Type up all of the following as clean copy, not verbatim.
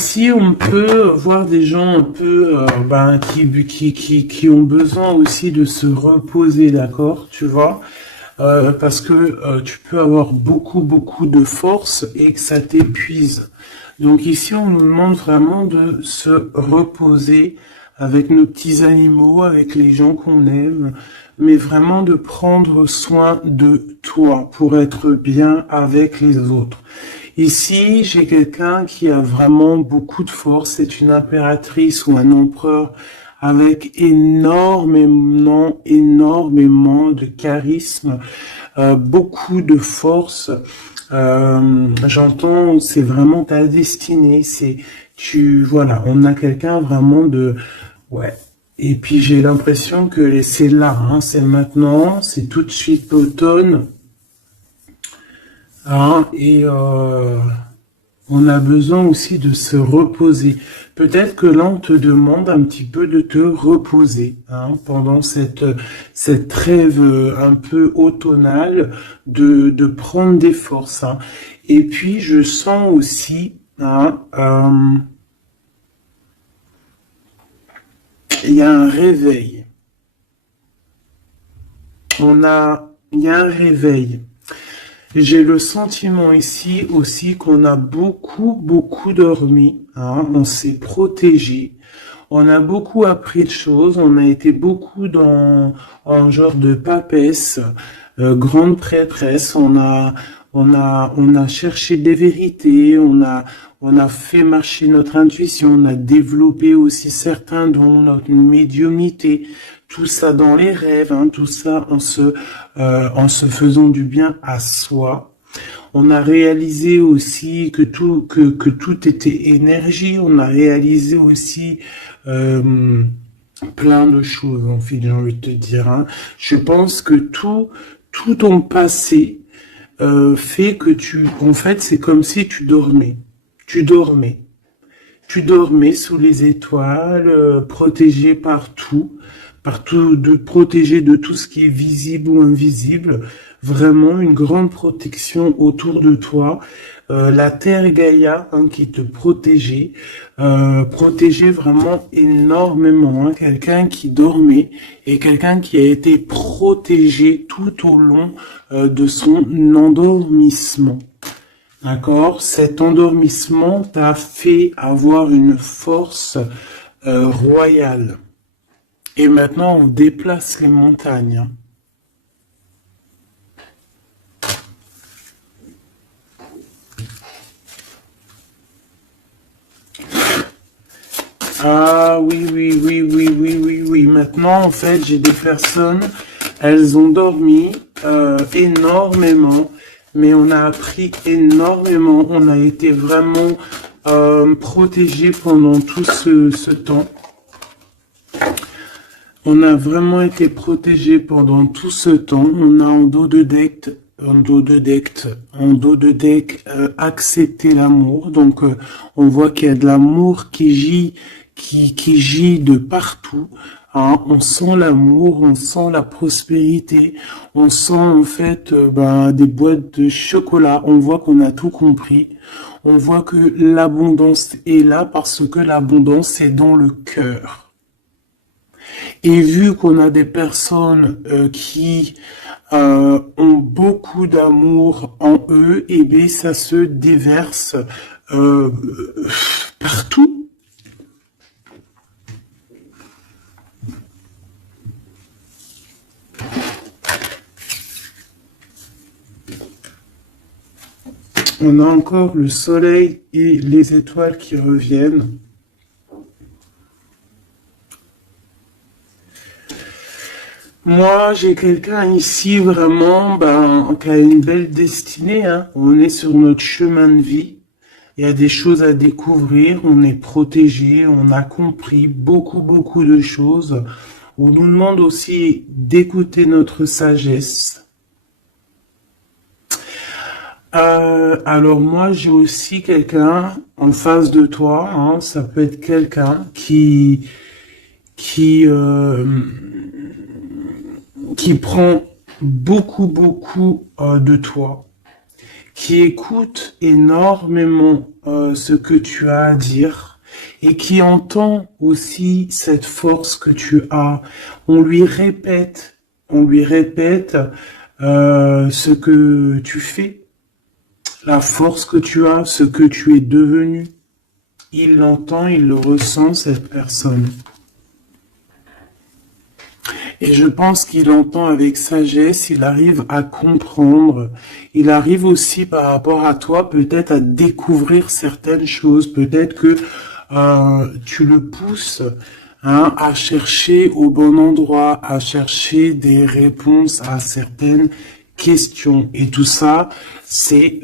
Ici, on peut voir des gens un peu qui ont besoin aussi de se reposer, d'accord, tu vois, parce que tu peux avoir beaucoup de force et que ça t'épuise. Donc ici, on nous demande vraiment de se reposer avec nos petits animaux, avec les gens qu'on aime, mais vraiment de prendre soin de toi pour être bien avec les autres. Ici, j'ai quelqu'un qui a vraiment beaucoup de force. C'est une impératrice ou un empereur avec énormément de charisme, beaucoup de force. J'entends, c'est vraiment ta destinée. Voilà, on a quelqu'un vraiment ouais. Et puis j'ai l'impression que c'est là, hein, c'est maintenant, c'est tout de suite l'automne. Hein, et on a besoin aussi de se reposer. Peut-être que là, on te demande un petit peu de te reposer, hein, pendant cette trêve un peu automnale, de prendre des forces. Hein. Et puis, je sens aussi, hein, il y a un réveil. Il y a un réveil. J'ai le sentiment ici aussi qu'on a beaucoup dormi, hein, on s'est protégé, on a beaucoup appris de choses, on a été beaucoup dans un genre de papesse, grande prêtresse, on a cherché des vérités, on a fait marcher notre intuition, on a développé aussi certains dons, notre médiumnité, tout ça dans les rêves, hein, tout ça en se faisant du bien à soi. On a réalisé aussi que tout était énergie. On a réalisé aussi plein de choses, en fait, j'ai envie de te dire. Hein. Je pense que tout ton passé fait que en fait, c'est comme si tu dormais. Tu dormais. Tu dormais sous les étoiles, protégé protégé de tout ce qui est visible ou invisible. Vraiment une grande protection autour de toi. La Terre Gaïa, hein, qui te protégeait vraiment énormément. Hein, quelqu'un qui dormait et quelqu'un qui a été protégé tout au long de son endormissement. D'accord? Cet endormissement t'a fait avoir une force royale. Et maintenant, on déplace les montagnes. Ah oui. Maintenant, en fait, j'ai des personnes, elles ont dormi énormément, mais on a appris énormément. On a été vraiment protégés pendant tout ce temps. On a vraiment été protégés pendant tout ce temps. On a en dos de deck accepté l'amour. Donc on voit qu'il y a de l'amour qui gît de partout. Hein. On sent l'amour, on sent la prospérité, on sent en fait des boîtes de chocolat. On voit qu'on a tout compris. On voit que l'abondance est là parce que l'abondance est dans le cœur. Et vu qu'on a des personnes qui ont beaucoup d'amour en eux, et bien ça se déverse partout. On a encore le soleil et les étoiles qui reviennent. Moi, j'ai quelqu'un ici vraiment qui a une belle destinée. Hein. On est sur notre chemin de vie. Il y a des choses à découvrir. On est protégé. On a compris beaucoup de choses. On nous demande aussi d'écouter notre sagesse. Alors moi, j'ai aussi quelqu'un en face de toi. Hein. Ça peut être quelqu'un qui prend beaucoup de toi, qui écoute énormément ce que tu as à dire et qui entend aussi cette force que tu as. On lui répète ce que tu fais, la force que tu as, ce que tu es devenu. Il l'entend, il le ressent, cette personne. Et je pense qu'il entend avec sagesse, il arrive à comprendre, il arrive aussi par rapport à toi peut-être à découvrir certaines choses, peut-être que tu le pousses à chercher au bon endroit, à chercher des réponses à certaines questions. Et tout ça, c'est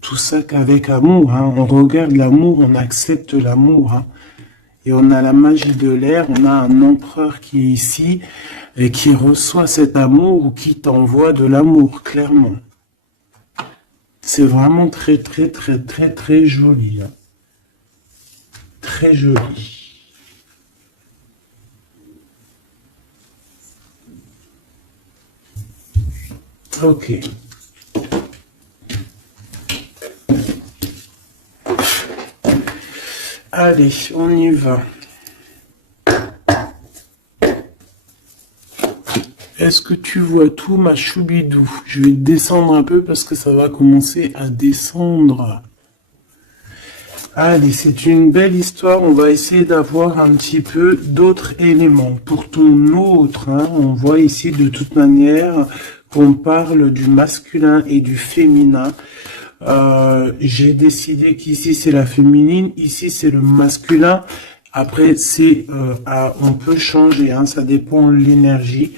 tout ça qu'avec amour. On regarde l'amour, on accepte l'amour. Et on a la magie de l'air, on a un empereur qui est ici et qui reçoit cet amour ou qui t'envoie de l'amour, clairement. C'est vraiment très, très, très, très, très joli. Très joli. Ok. Allez, on y va. Est-ce que tu vois tout, ma choubidou? Je vais descendre un peu parce que ça va commencer à descendre. Allez, c'est une belle histoire. On va essayer d'avoir un petit peu d'autres éléments. Pour ton autre, on voit ici de toute manière qu'on parle du masculin et du féminin. J'ai décidé qu'ici c'est la féminine, ici c'est le masculin. Après c'est on peut changer, ça dépend de l'énergie.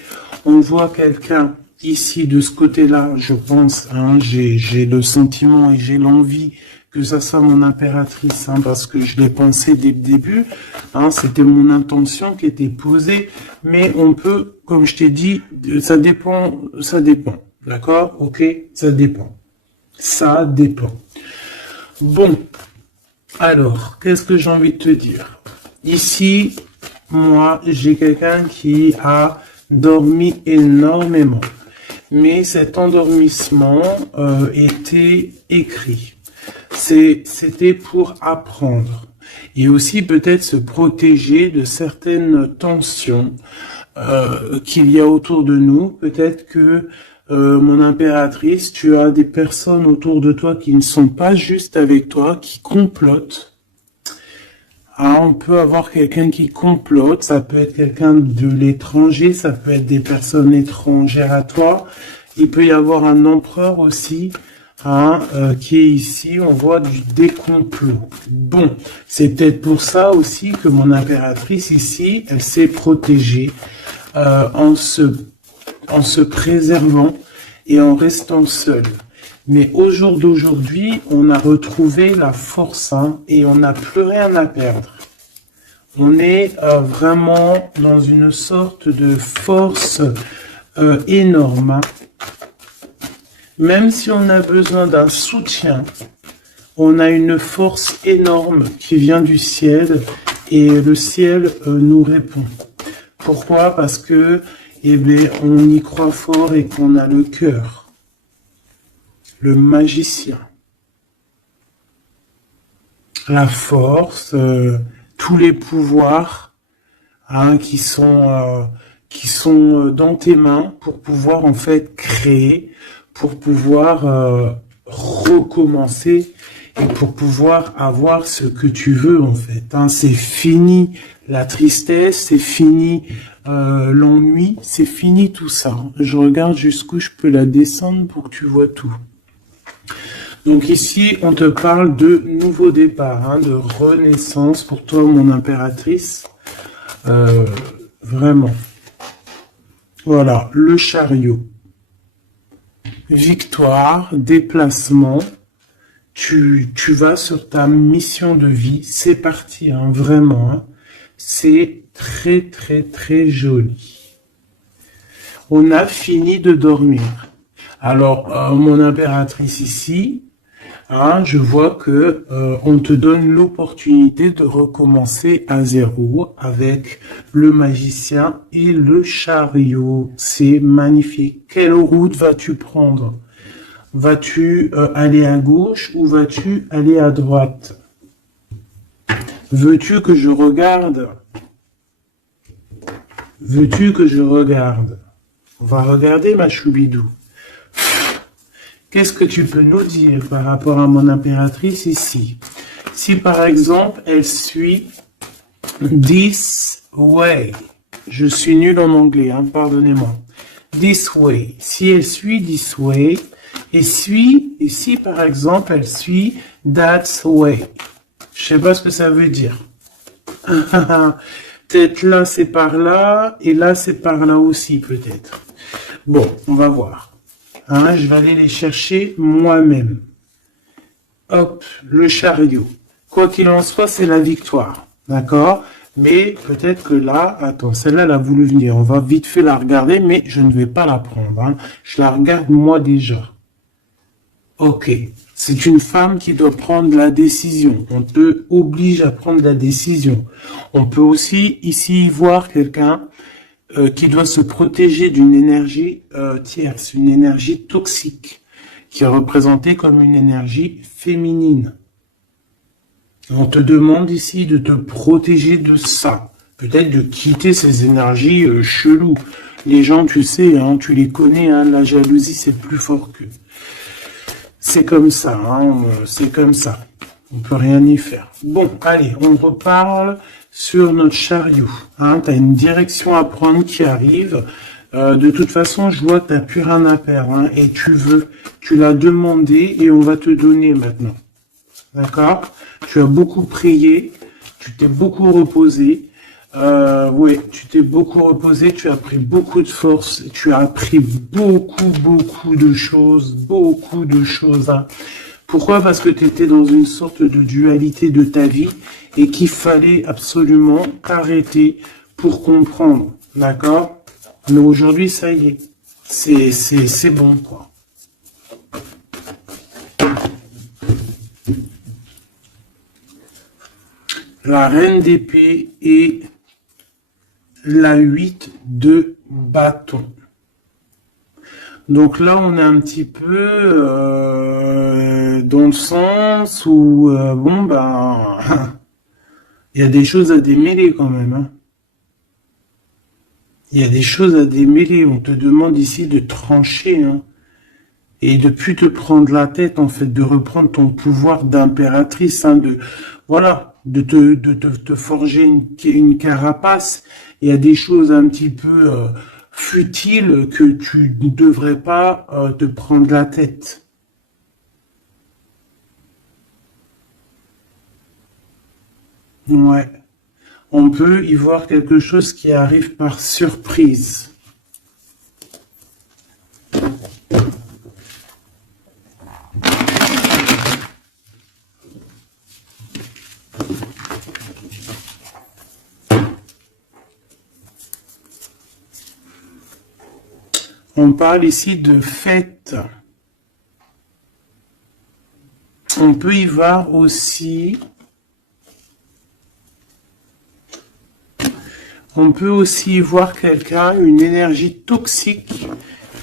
On voit quelqu'un ici de ce côté-là, je pense, j'ai le sentiment et j'ai l'envie que ça soit mon impératrice, parce que je l'ai pensé dès le début. C'était mon intention qui était posée, mais on peut, comme je t'ai dit, ça dépend, d'accord, ok, ça dépend. Ça dépend. Bon, alors, qu'est-ce que j'ai envie de te dire? Ici, moi, j'ai quelqu'un qui a dormi énormément. Mais cet endormissement était écrit. C'était pour apprendre. Et aussi peut-être se protéger de certaines tensions qu'il y a autour de nous. Peut-être que mon impératrice, tu as des personnes autour de toi qui ne sont pas juste avec toi, qui complotent. On peut avoir quelqu'un qui complote, ça peut être quelqu'un de l'étranger, ça peut être des personnes étrangères à toi. Il peut y avoir un empereur aussi, qui est ici, on voit des complots. Bon, c'est peut-être pour ça aussi que mon impératrice ici, elle s'est protégée en se préservant et en restant seule. Mais au jour d'aujourd'hui, on a retrouvé la force et on n'a plus rien à perdre. On est vraiment dans une sorte de force énorme. Même si on a besoin d'un soutien, on a une force énorme qui vient du ciel et le ciel nous répond. Pourquoi? Parce que on y croit fort et qu'on a le cœur. Le magicien. La force, tous les pouvoirs qui sont dans tes mains pour pouvoir en fait créer, pour pouvoir recommencer et pour pouvoir avoir ce que tu veux en fait. C'est fini la tristesse, c'est fini l'ennui, c'est fini tout ça. Je regarde jusqu'où je peux la descendre pour que tu vois tout. Donc ici, on te parle de nouveau départ, de renaissance pour toi, mon impératrice. Vraiment. Voilà, le chariot. Victoire, déplacement. Tu vas sur ta mission de vie. C'est parti, vraiment. C'est très, très, très joli. On a fini de dormir. Alors, mon impératrice ici, je vois que on te donne l'opportunité de recommencer à zéro avec le magicien et le chariot. C'est magnifique. Quelle route vas-tu prendre? Vas-tu aller à gauche ou vas-tu aller à droite? Veux-tu que je regarde? Veux-tu que je regarde? On va regarder, ma choubidou. Qu'est-ce que tu peux nous dire par rapport à mon impératrice ici? Si par exemple, elle suit this way. Je suis nul en anglais, hein, pardonnez-moi. This way. Si elle suit this way, et si par exemple, elle suit that way. Je sais pas ce que ça veut dire. Peut-être là, c'est par là, et là, c'est par là aussi, peut-être. Bon, on va voir. Hein, je vais aller les chercher moi-même. Hop, le chariot. Quoi qu'il en soit, c'est la victoire. D'accord? Mais peut-être que là, attends, celle-là, elle a voulu venir. On va vite fait la regarder, mais je ne vais pas la prendre. Hein. Je la regarde moi déjà. Ok. C'est une femme qui doit prendre la décision. On te oblige à prendre la décision. On peut aussi ici voir quelqu'un qui doit se protéger d'une énergie tierce, une énergie toxique, qui est représentée comme une énergie féminine. On te demande ici de te protéger de ça. Peut-être de quitter ces énergies cheloues. Les gens, tu sais, hein, tu les connais, hein, la jalousie, c'est plus fort qu'eux. C'est comme ça, hein, c'est comme ça. On peut rien y faire. Bon, allez, on reparle sur notre chariot. Hein, tu as une direction à prendre qui arrive. De toute façon, je vois que tu n'as plus rien à perdre. Hein, et tu l'as demandé et on va te donner maintenant. D'accord? Tu as beaucoup prié, tu t'es beaucoup reposé. Ouais, tu t'es beaucoup reposé, tu as pris beaucoup de force, tu as appris beaucoup de choses, hein. Pourquoi? Parce que tu étais dans une sorte de dualité de ta vie et qu'il fallait absolument t'arrêter pour comprendre, d'accord? Mais aujourd'hui, ça y est, c'est bon, quoi. La reine d'épée et la 8 de bâton. Donc là, on est un petit peu dans le sens où, bon, ben, il y a des choses à démêler quand même. Hein. Il y a des choses à démêler. On te demande ici de trancher, hein, et de plus te prendre la tête, en fait, de reprendre ton pouvoir d'impératrice, hein, de te forger une carapace. Il y a des choses un petit peu futiles que tu ne devrais pas te prendre la tête. Ouais. On peut y voir quelque chose qui arrive par surprise. On parle ici de fête. On peut y voir aussi... On peut aussi y voir quelqu'un, une énergie toxique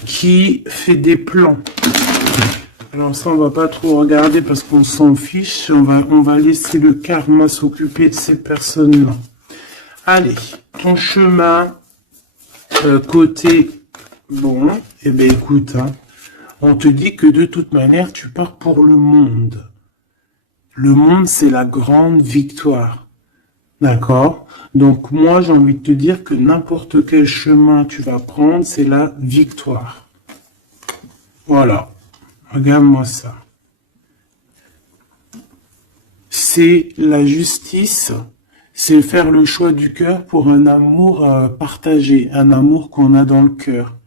qui fait des plans. Alors ça, on va pas trop regarder parce qu'on s'en fiche. On va laisser le karma s'occuper de ces personnes-là. Allez, ton chemin côté... Bon, eh bien écoute, hein, on te dit que de toute manière, tu pars pour le monde. Le monde, c'est la grande victoire. D'accord? Donc moi, j'ai envie de te dire que n'importe quel chemin tu vas prendre, c'est la victoire. Voilà. Regarde-moi ça. C'est la justice, c'est faire le choix du cœur pour un amour partagé, un amour qu'on a dans le cœur.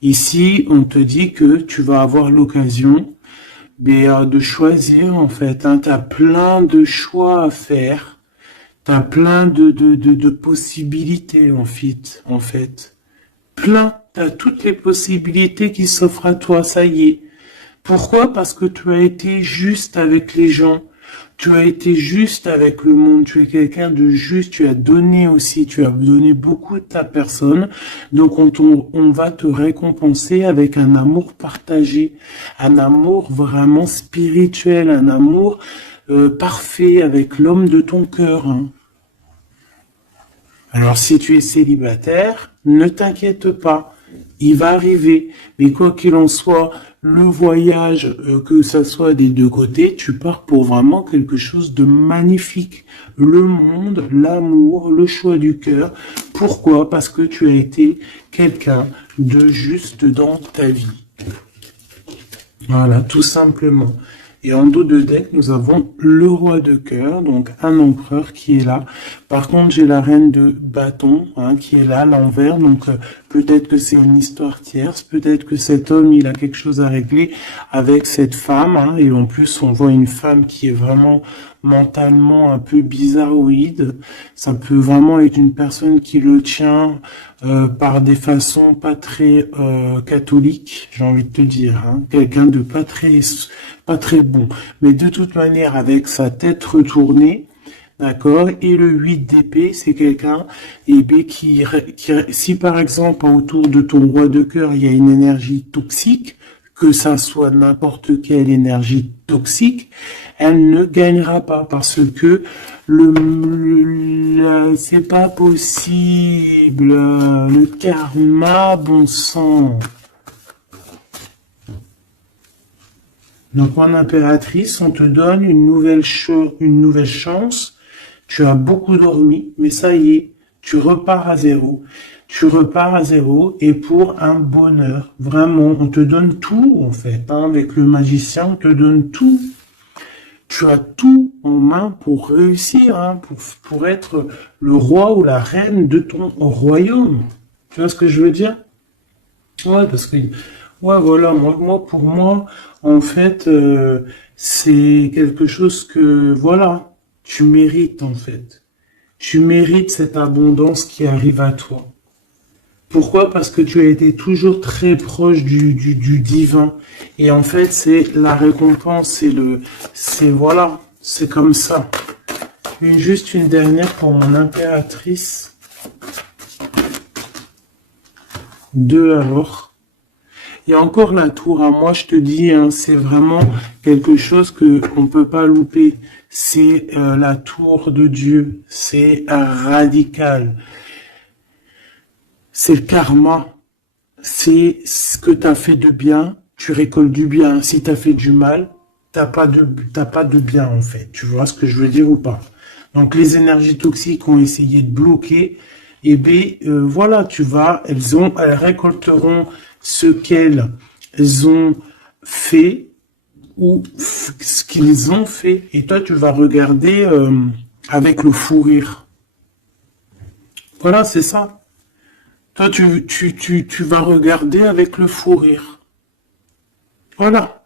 Ici, on te dit que tu vas avoir l'occasion de choisir, en fait. Hein, tu as plein de choix à faire. Tu as plein de possibilités, en fait. Plein. Tu as toutes les possibilités qui s'offrent à toi, ça y est. Pourquoi? Parce que tu as été juste avec les gens. Tu as été juste avec le monde, tu es quelqu'un de juste, tu as donné aussi, tu as donné beaucoup de ta personne. Donc on va te récompenser avec un amour partagé, un amour vraiment spirituel, un amour parfait avec l'homme de ton cœur, hein. Alors si tu es célibataire, ne t'inquiète pas, il va arriver. Mais quoi qu'il en soit, le voyage, que ça soit des deux côtés, tu pars pour vraiment quelque chose de magnifique. Le monde, l'amour, le choix du cœur. Pourquoi? Parce que tu as été quelqu'un de juste dans ta vie. Voilà, tout simplement. Et en dos de deck, nous avons le roi de cœur, donc un empereur qui est là. Par contre, j'ai la reine de bâton, hein, qui est là, à l'envers. Donc, peut-être que c'est une histoire tierce. Peut-être que cet homme, il a quelque chose à régler avec cette femme, hein. Et en plus, on voit une femme qui est vraiment mentalement un peu bizarroïde. Ça peut vraiment être une personne qui le tient par des façons pas très catholiques, j'ai envie de te dire, hein. Quelqu'un de pas très bon. Mais de toute manière, avec sa tête retournée, d'accord, et le 8 d'épée, c'est quelqu'un, eh bien, si par exemple, autour de ton roi de cœur, il y a une énergie toxique, que ça soit n'importe quelle énergie toxique, elle ne gagnera pas parce que c'est pas possible. Le karma, bon sang. Donc en impératrice, on te donne une nouvelle chance. Tu as beaucoup dormi, mais ça y est, tu repars à zéro. Tu repars à zéro et pour un bonheur. Vraiment, on te donne tout en fait, hein. Avec le magicien, on te donne tout. Tu as tout en main pour réussir, hein, pour être le roi ou la reine de ton royaume. Tu vois ce que je veux dire? Ouais, parce que, ouais, voilà, pour moi, en fait, c'est quelque chose que, voilà, tu mérites, en fait. Tu mérites cette abondance qui arrive à toi. Pourquoi? Parce que tu as été toujours très proche du divin. Et en fait, c'est la récompense, voilà, c'est comme ça. Juste une dernière pour mon impératrice. 2 alors. Et encore la tour, hein, moi je te dis, hein, c'est vraiment quelque chose que on peut pas louper. C'est la tour de Dieu. C'est radical. C'est le karma. C'est ce que tu as fait de bien, tu récoltes du bien. Si tu as fait du mal, t'as pas de bien en fait. Tu vois ce que je veux dire ou pas? Donc les énergies toxiques ont essayé de bloquer. Et bien voilà, elles récolteront ce qu'elles ont fait ou ce qu'ils ont fait. Et toi, tu vas regarder avec le fou rire. Voilà, c'est ça. Toi, tu vas regarder avec le fou rire. Voilà.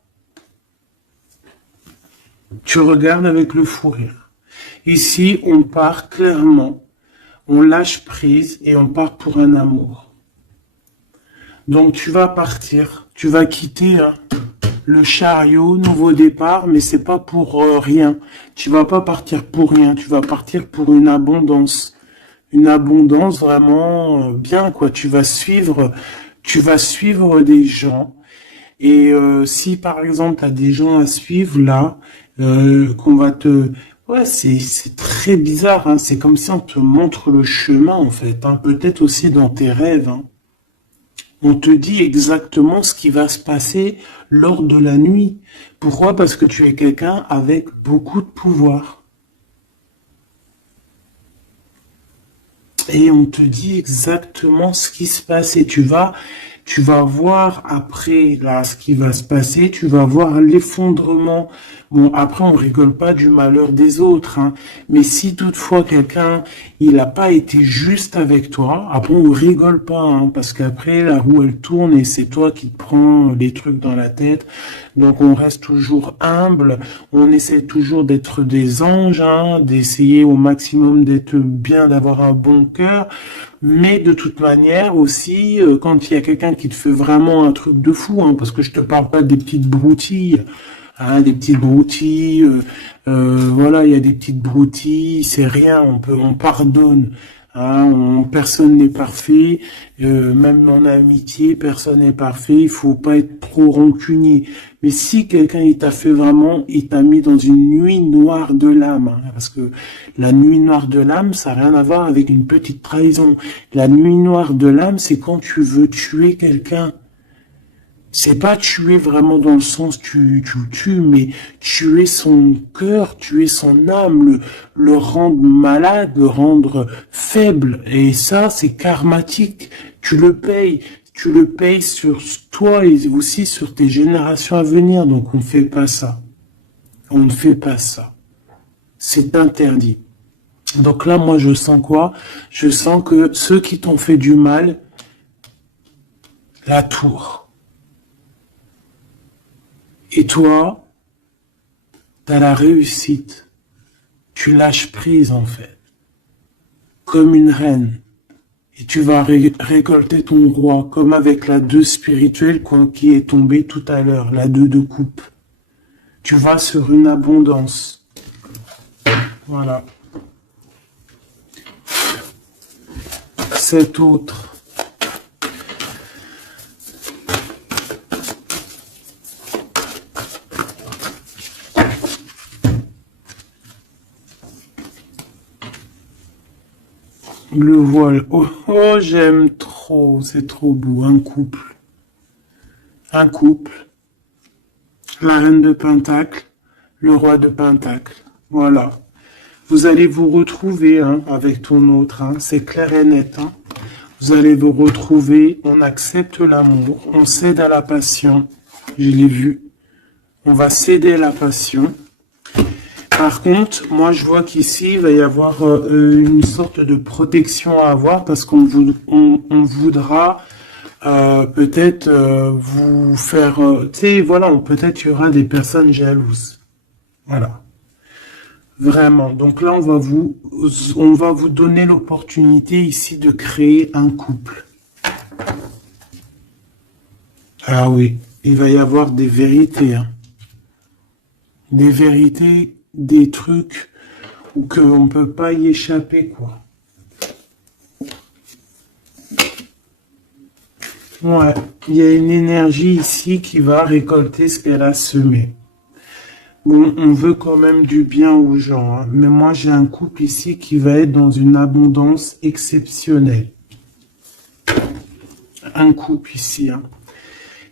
Tu regardes avec le fou rire. Ici, on part clairement, on lâche prise et on part pour un amour. Donc, tu vas partir, tu vas quitter le chariot, nouveau départ, mais c'est pas pour rien. Tu vas pas partir pour rien, tu vas partir pour une abondance. Une abondance vraiment bien, quoi. Tu vas suivre des gens. Et si par exemple tu as des gens à suivre là, qu'on va ouais, c'est très bizarre, hein. C'est comme si on te montre le chemin en fait, hein. Peut-être aussi dans tes rêves, hein. On te dit exactement ce qui va se passer lors de la nuit. Pourquoi? Parce que tu es quelqu'un avec beaucoup de pouvoir. Et on te dit exactement ce qui se passe et tu vas voir après là ce qui va se passer, tu vas voir l'effondrement. Bon, après on rigole pas du malheur des autres, hein, mais si toutefois quelqu'un il n'a pas été juste avec toi, après on rigole pas, hein, parce qu'après la roue elle tourne et c'est toi qui te prends les trucs dans la tête. Donc on reste toujours humble, on essaie toujours d'être des anges, hein, d'essayer au maximum d'être bien, d'avoir un bon cœur. Mais de toute manière aussi, quand il y a quelqu'un qui te fait vraiment un truc de fou, hein, parce que je te parle pas des petites broutilles, hein, des petites broutilles, voilà, il y a des petites broutilles, c'est rien, on pardonne. Hein, personne n'est parfait, même en amitié, personne n'est parfait. Il faut pas être trop rancunier. Mais si quelqu'un il t'a fait vraiment, il t'a mis dans une nuit noire de l'âme, hein, parce que la nuit noire de l'âme, ça n'a rien à voir avec une petite trahison. La nuit noire de l'âme, c'est quand tu veux tuer quelqu'un. C'est pas tuer vraiment dans le sens tu tues, mais tuer son cœur, tuer son âme, le rendre malade, le rendre faible. Et ça, c'est karmatique. Tu le payes. Tu le payes sur toi et aussi sur tes générations à venir. Donc on ne fait pas ça. On ne fait pas ça. C'est interdit. Donc là, moi, je sens quoi? Je sens que ceux qui t'ont fait du mal, la tour. Et toi, t'as la réussite. Tu lâches prise, en fait. Comme une reine. Et tu vas récolter ton roi, comme avec la 2 spirituelle qui est tombée tout à l'heure, la 2 de coupe. Tu vas sur une abondance. Voilà. Cet autre. Le voile. Oh, oh, j'aime trop. C'est trop beau. Un couple. Un couple. La reine de Pentacle. Le roi de Pentacle. Voilà. Vous allez vous retrouver hein, avec ton autre. Hein. C'est clair et net. Hein. Vous allez vous retrouver. On accepte l'amour. On cède à la passion. Je l'ai vu. On va céder à la passion. Par contre, moi je vois qu'ici, il va y avoir une sorte de protection à avoir parce qu'on on voudra peut-être vous faire... tu sais, voilà, peut-être il y aura des personnes jalouses. Voilà. Vraiment. Donc là, on va vous donner l'opportunité ici de créer un couple. Ah oui, il va y avoir des vérités. Hein. Des vérités... des trucs où qu'on peut pas y échapper, quoi. Ouais, il y a une énergie ici qui va récolter ce qu'elle a semé. Bon, on veut quand même du bien aux gens, hein, mais moi j'ai un couple ici qui va être dans une abondance exceptionnelle. Un couple ici, hein.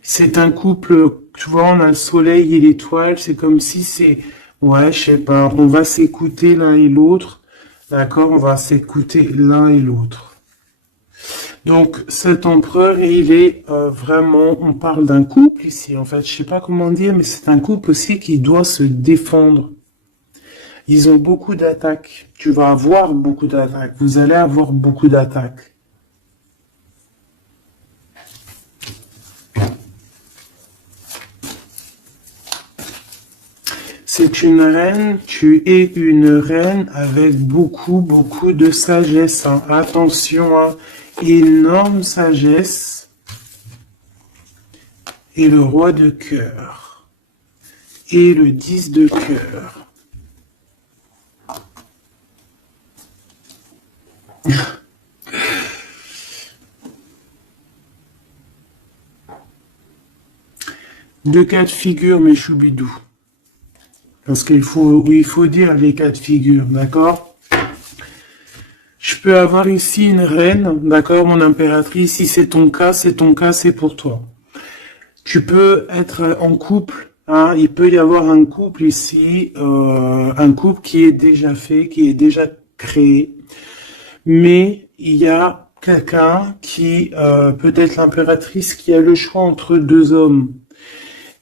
C'est un couple, tu vois, on a le soleil et l'étoile, c'est comme si c'est... Ouais, je sais pas, on va s'écouter l'un et l'autre, d'accord, on va s'écouter l'un et l'autre. Donc, cet empereur, il est vraiment, on parle d'un couple ici, en fait, je sais pas comment dire, mais c'est un couple aussi qui doit se défendre. Ils ont beaucoup d'attaques, tu vas avoir beaucoup d'attaques, vous allez avoir beaucoup d'attaques. C'est une reine, tu es une reine avec beaucoup, beaucoup de sagesse. Hein. Attention, hein. Énorme sagesse. Et le roi de cœur. Et le 10 de cœur. Deux cas de figure, mes choubidous. Parce qu'il faut dire les cas de figure, d'accord? Je peux avoir ici une reine, d'accord, mon impératrice, si c'est ton cas, c'est pour toi. Tu peux être en couple, hein, il peut y avoir un couple ici, un couple qui est déjà fait, qui est déjà créé, mais il y a quelqu'un qui, peut-être l'impératrice, qui a le choix entre deux hommes.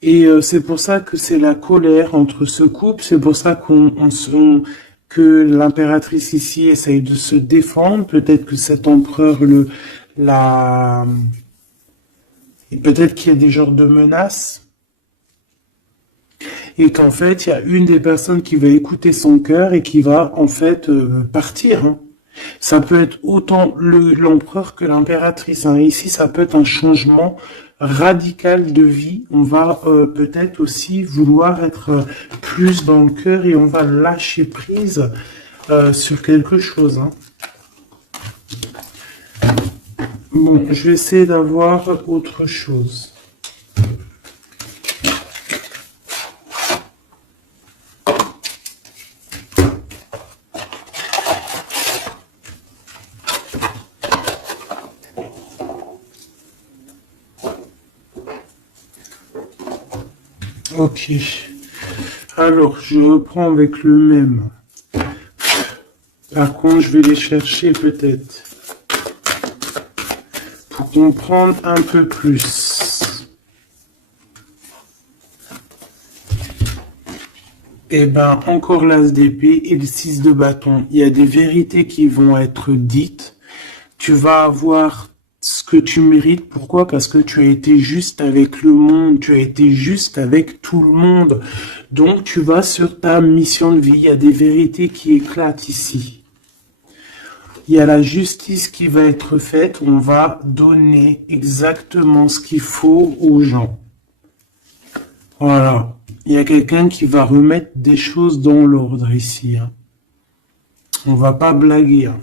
Et c'est pour ça que c'est la colère entre ce couple, c'est pour ça que l'impératrice ici essaye de se défendre, peut-être que cet empereur peut-être qu'il y a des genres de menaces, et qu'en fait, il y a une des personnes qui va écouter son cœur et qui va en fait partir. Hein. Ça peut être autant l'empereur que l'impératrice. Hein. Ici, ça peut être un changement radical de vie. On va peut-être aussi vouloir être plus dans le cœur et on va lâcher prise sur quelque chose. Hein. Bon, je vais essayer d'avoir autre chose. Ok. Alors, je reprends avec le même. Par contre, je vais les chercher peut-être. Pour comprendre un peu plus. Eh ben, encore l'as d'épée et le 6 de bâton. Il y a des vérités qui vont être dites. Tu vas avoir ce que tu mérites. Pourquoi? Parce que tu as été juste avec le monde. Tu as été juste avec tout le monde. Donc, tu vas sur ta mission de vie. Il y a des vérités qui éclatent ici. Il y a la justice qui va être faite. On va donner exactement ce qu'il faut aux gens. Voilà. Il y a quelqu'un qui va remettre des choses dans l'ordre ici. Hein. On va pas blaguer. Hein.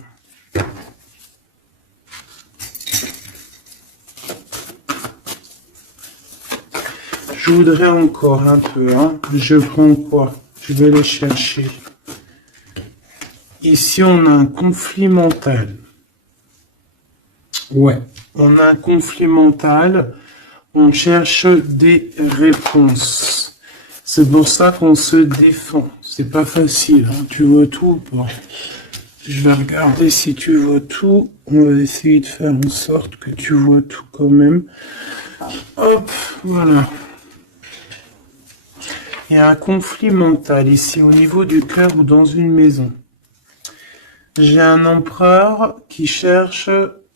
Je voudrais encore un peu. Hein. Je prends quoi? Je vais les chercher. Ici, on a un conflit mental. Ouais, on a un conflit mental. On cherche des réponses. C'est pour ça qu'on se défend. C'est pas facile. Hein. Tu vois tout ou pas? Je vais regarder si tu vois tout. On va essayer de faire en sorte que tu vois tout quand même. Hop, voilà. Il y a un conflit mental ici au niveau du cœur ou dans une maison. J'ai un empereur qui cherche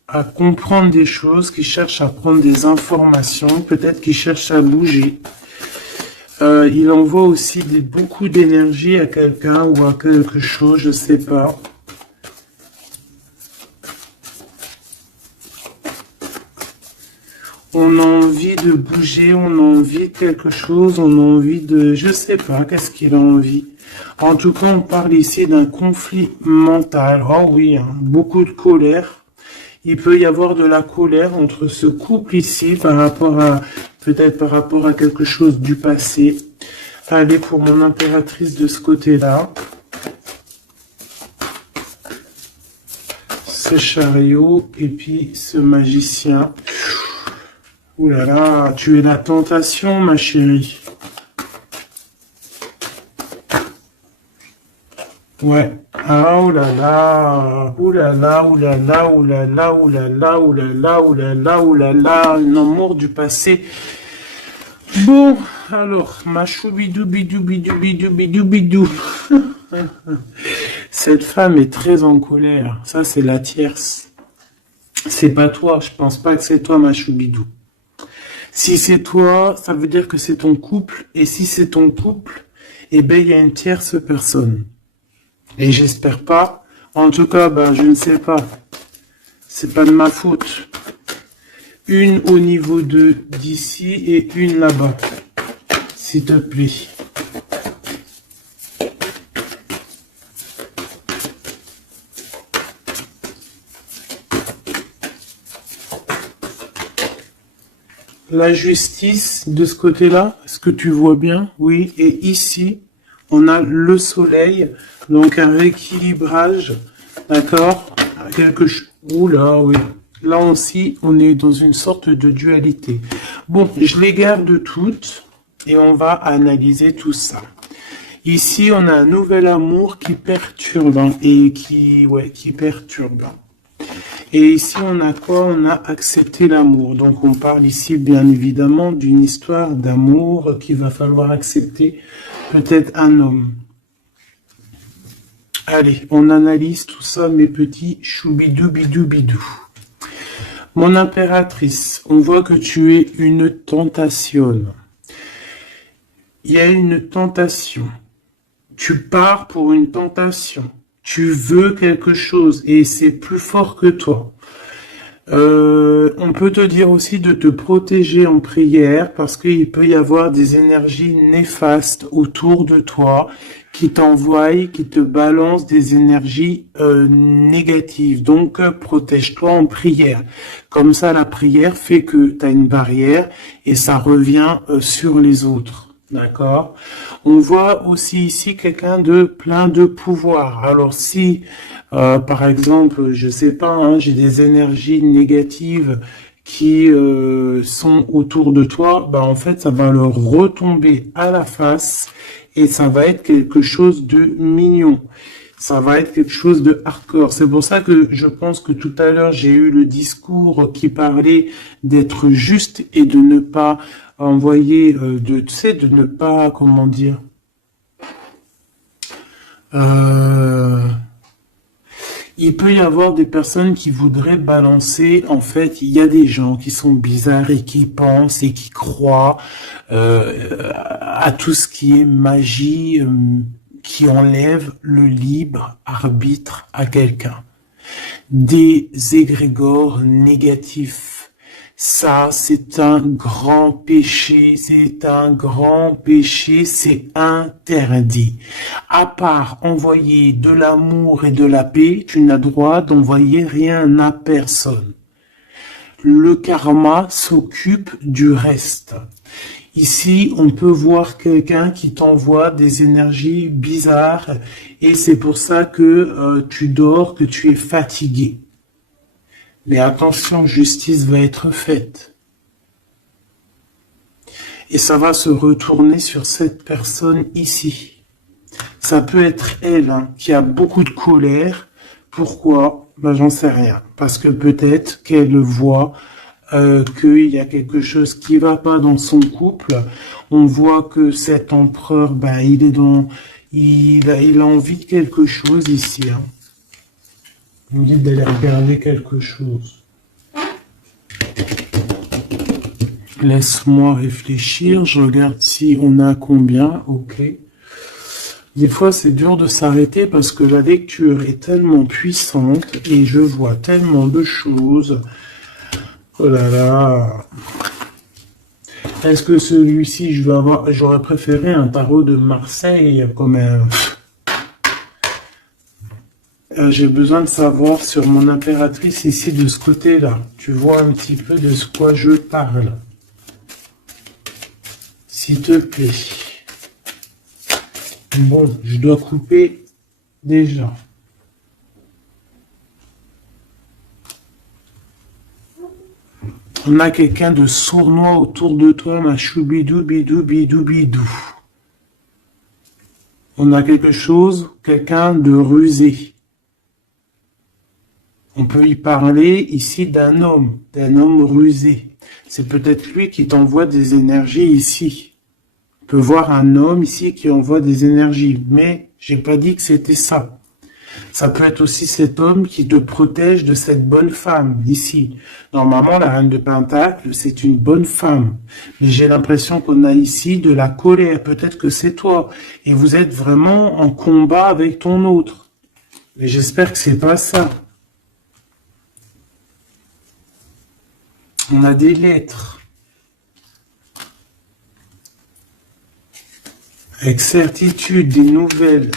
à comprendre des choses, qui cherche à prendre des informations, peut-être qu'il cherche à bouger. Il envoie aussi beaucoup d'énergie à quelqu'un ou à quelque chose, je sais pas. On a envie de bouger, on a envie de quelque chose, on a envie de... Je sais pas, qu'est-ce qu'il a envie. En tout cas, on parle ici d'un conflit mental. Oh oui, hein, beaucoup de colère. Il peut y avoir de la colère entre ce couple ici par rapport à... Peut-être par rapport à quelque chose du passé. Allez, pour mon impératrice de ce côté-là. Ce chariot et puis ce magicien. Ouh là là, tu es la tentation, ma chérie. Ouais. Ah, oh là là. Ouh là là, ouh là là, ouh là là, ouh là là, ouh là là, ouh là là, ouh là là. Un amour du passé. Bon, alors, ma choubidou, bidou, bidou, bidou, bidou, bidou. Cette femme est très en colère. Ça, c'est la tierce. C'est pas toi. Je pense pas que c'est toi, ma choubidou. Si c'est toi, ça veut dire que c'est ton couple. Et si c'est ton couple, eh ben, il y a une tierce personne. Et j'espère pas. En tout cas, ben, je ne sais pas. C'est pas de ma faute. Une au niveau d'ici et une là-bas. S'il te plaît. La justice de ce côté-là, est-ce que tu vois bien? Oui, et ici, on a le soleil, donc un rééquilibrage, d'accord? Quelque chose. Oula, oui. Là aussi, on est dans une sorte de dualité. Bon, je les garde toutes et on va analyser tout ça. Ici, on a un nouvel amour qui perturbe et qui perturbe. Et ici, on a quoi? On a accepté l'amour. Donc, on parle ici, bien évidemment, d'une histoire d'amour qu'il va falloir accepter. Peut-être un homme. Allez, on analyse tout ça, mes petits choubidou bidou bidou. Mon impératrice, on voit que tu es une tentation. Il y a une tentation. Tu pars pour une tentation. Tu veux quelque chose et c'est plus fort que toi. On peut te dire aussi de te protéger en prière parce qu'il peut y avoir des énergies néfastes autour de toi qui t'envoient, qui te balancent des énergies négatives. Donc, protège-toi en prière. Comme ça, la prière fait que tu as une barrière et ça revient sur les autres. D'accord? On voit aussi ici quelqu'un de plein de pouvoir. Alors si, par exemple, je sais pas, hein, j'ai des énergies négatives qui sont autour de toi, bah en fait, ça va leur retomber à la face et ça va être quelque chose de mignon. Ça va être quelque chose de hardcore. C'est pour ça que je pense que tout à l'heure, j'ai eu le discours qui parlait d'être juste et de ne pas envoyer, tu sais, de ne pas, comment dire, euh, il peut y avoir des personnes qui voudraient balancer, en fait, il y a des gens qui sont bizarres et qui pensent et qui croient à tout ce qui est magie, qui enlève le libre arbitre à quelqu'un. Des égrégores négatifs. Ça, c'est un grand péché, c'est un grand péché, c'est interdit. À part envoyer de l'amour et de la paix, tu n'as droit d'envoyer rien à personne. Le karma s'occupe du reste. Ici, on peut voir quelqu'un qui t'envoie des énergies bizarres et c'est pour ça que tu dors, que tu es fatigué. Mais attention, justice va être faite. Et ça va se retourner sur cette personne ici. Ça peut être elle hein, qui a beaucoup de colère. Pourquoi? Ben, j'en sais rien. Parce que peut-être qu'elle voit qu'il y a quelque chose qui va pas dans son couple. On voit que cet empereur, ben, il est dans, il a envie de quelque chose ici. Hein. Il me dit d'aller regarder quelque chose. Laisse-moi réfléchir. Je regarde si on a combien. Ok. Des fois, c'est dur de s'arrêter parce que la lecture est tellement puissante et je vois tellement de choses. Oh là là. Est-ce que celui-ci, j'aurais préféré un tarot de Marseille comme un... J'ai besoin de savoir sur mon impératrice ici de ce côté-là. Tu vois un petit peu de ce quoi je parle. S'il te plaît. Bon, je dois couper déjà. On a quelqu'un de sournois autour de toi, ma choubidou, bidou, bidou, bidou. On a quelque chose, quelqu'un de rusé. On peut y parler ici d'un homme rusé. C'est peut-être lui qui t'envoie des énergies ici. On peut voir un homme ici qui envoie des énergies, mais j'ai pas dit que c'était ça. Ça peut être aussi cet homme qui te protège de cette bonne femme, ici. Normalement, la reine de Pentacle, c'est une bonne femme. Mais j'ai l'impression qu'on a ici de la colère. Peut-être que c'est toi. Et vous êtes vraiment en combat avec ton autre. Mais j'espère que c'est pas ça. On a des lettres. Avec certitude, des nouvelles.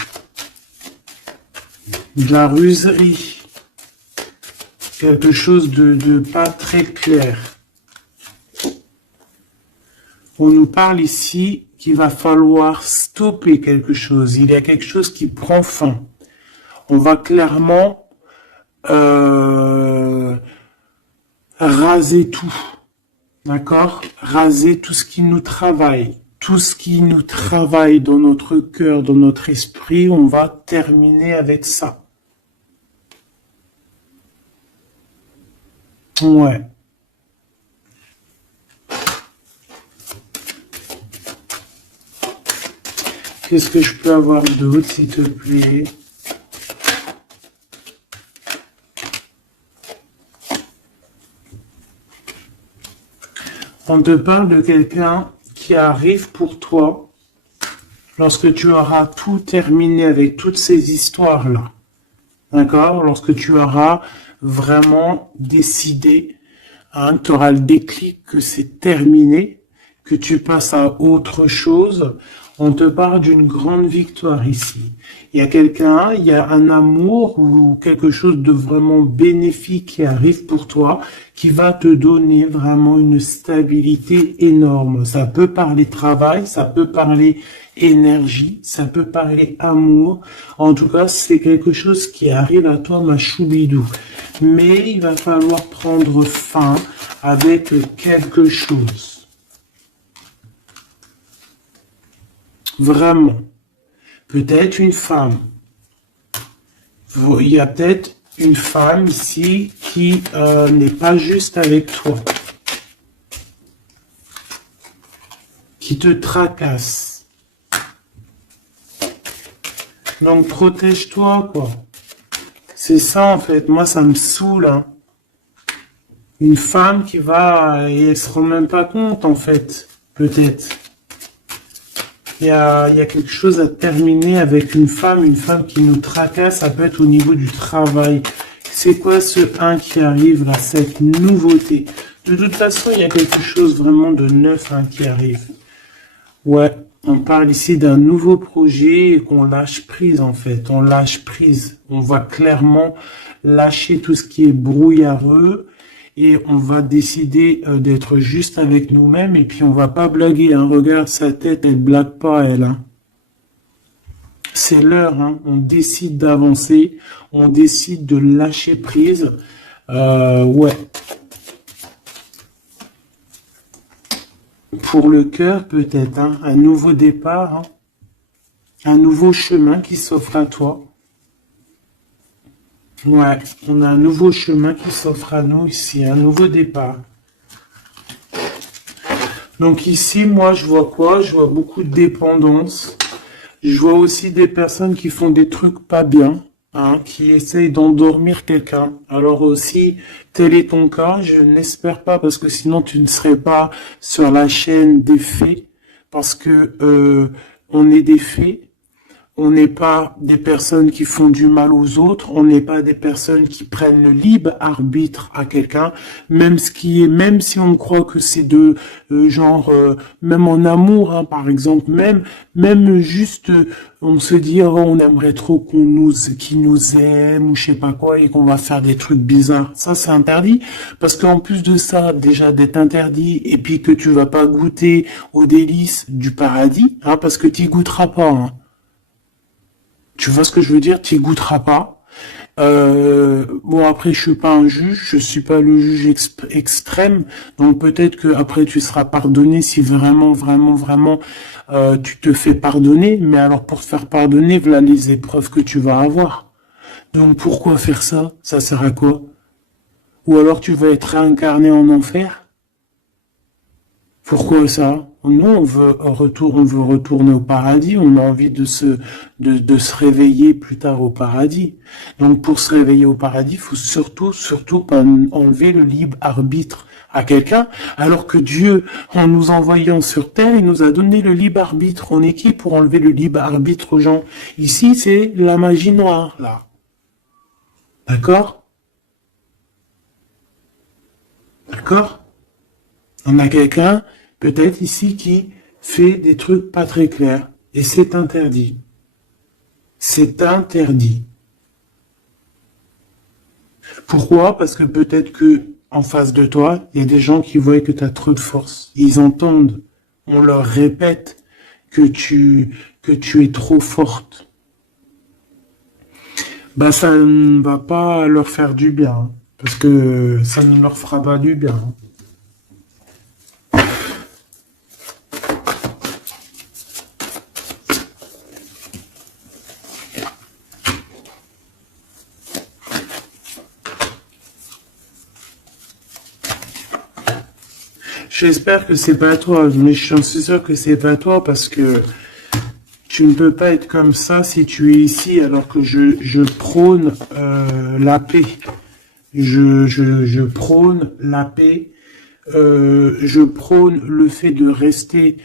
De la ruserie. Quelque chose de pas très clair. On nous parle ici qu'il va falloir stopper quelque chose. Il y a quelque chose qui prend fin. On va clairement raser tout. D'accord? Raser tout ce qui nous travaille. Tout ce qui nous travaille dans notre cœur, dans notre esprit, on va terminer avec ça. Ouais. Qu'est-ce que je peux avoir d'autre, s'il te plaît? On te parle de quelqu'un qui arrive pour toi lorsque tu auras tout terminé avec toutes ces histoires-là. D'accord? Lorsque tu auras vraiment décider, hein, tu auras le déclic que c'est terminé, que tu passes à autre chose. On te parle d'une grande victoire ici. Il y a quelqu'un, il y a un amour ou quelque chose de vraiment bénéfique qui arrive pour toi, qui va te donner vraiment une stabilité énorme. Ça peut parler travail, ça peut parler énergie, ça peut parler amour. En tout cas, c'est quelque chose qui arrive à toi, ma choubidou. Mais il va falloir prendre fin avec quelque chose. Vraiment. Peut-être une femme. Il y a peut-être une femme ici qui n'est pas juste avec toi. Qui te tracasse. Donc protège-toi, quoi. C'est ça, en fait. Moi, ça me saoule, hein. Une femme qui va... Et elle se rend même pas compte, en fait. Peut-être. Il y a quelque chose à terminer avec une femme qui nous tracasse, ça peut être au niveau du travail. C'est quoi ce 1 qui arrive là, cette nouveauté? De toute façon, il y a quelque chose vraiment de neuf, hein, qui arrive. Ouais, on parle ici d'un nouveau projet et qu'on lâche prise en fait. On lâche prise. On va clairement lâcher tout ce qui est brouillareux. Et on va décider d'être juste avec nous-mêmes. Et puis on va pas blaguer, hein. Regarde sa tête, elle blague pas, elle. Hein. C'est l'heure, hein. On décide d'avancer. On décide de lâcher prise. Ouais. Pour le cœur, peut-être, hein. Un nouveau départ. Hein. Un nouveau chemin qui s'offre à toi. Ouais, on a un nouveau chemin qui s'offre à nous ici, un nouveau départ. Donc ici, moi, je vois quoi? Je vois beaucoup de dépendance. Je vois aussi des personnes qui font des trucs pas bien, hein, qui essayent d'endormir quelqu'un. Alors aussi, tel est ton cas, je n'espère pas, parce que sinon tu ne serais pas sur la chaîne des faits, parce que on est des faits. On n'est pas des personnes qui font du mal aux autres, on n'est pas des personnes qui prennent le libre arbitre à quelqu'un, même si on croit que c'est de même en amour, hein, par exemple, même juste, on se dit, oh, on aimerait trop qu'il nous aime ou je sais pas quoi et qu'on va faire des trucs bizarres. Ça, c'est interdit, parce qu'en plus de ça, déjà d'être interdit et puis que tu vas pas goûter aux délices du paradis, hein, parce que tu y goûteras pas, hein. Tu vois ce que je veux dire? Tu y goûteras pas. Bon, après, je suis pas un juge, je suis pas le juge extrême, donc peut-être que après tu seras pardonné si vraiment, tu te fais pardonner. Mais alors pour te faire pardonner, voilà les épreuves que tu vas avoir. Donc pourquoi faire ça? Ça sert à quoi? Ou alors tu vas être réincarné en enfer? Pourquoi ça? Nous, on veut retourner au paradis, on a envie de se réveiller plus tard au paradis. Donc, pour se réveiller au paradis, il faut surtout pas enlever le libre arbitre à quelqu'un, alors que Dieu, en nous envoyant sur terre, il nous a donné le libre arbitre. On est qui pour enlever le libre arbitre aux gens? Ici, c'est la magie noire, là. D'accord? D'accord? On a quelqu'un, peut-être ici, qui fait des trucs pas très clairs. Et c'est interdit. C'est interdit. Pourquoi? Parce que peut-être que en face de toi, il y a des gens qui voient que tu as trop de force. Ils entendent, on leur répète que tu es trop forte. Bah ça ne va pas leur faire du bien, hein, parce que ça ne leur fera pas du bien. Hein. J'espère que c'est pas toi, mais je suis sûr que c'est pas toi parce que tu ne peux pas être comme ça si tu es ici alors que je prône la paix. Je prône la paix. Je prône le fait de rester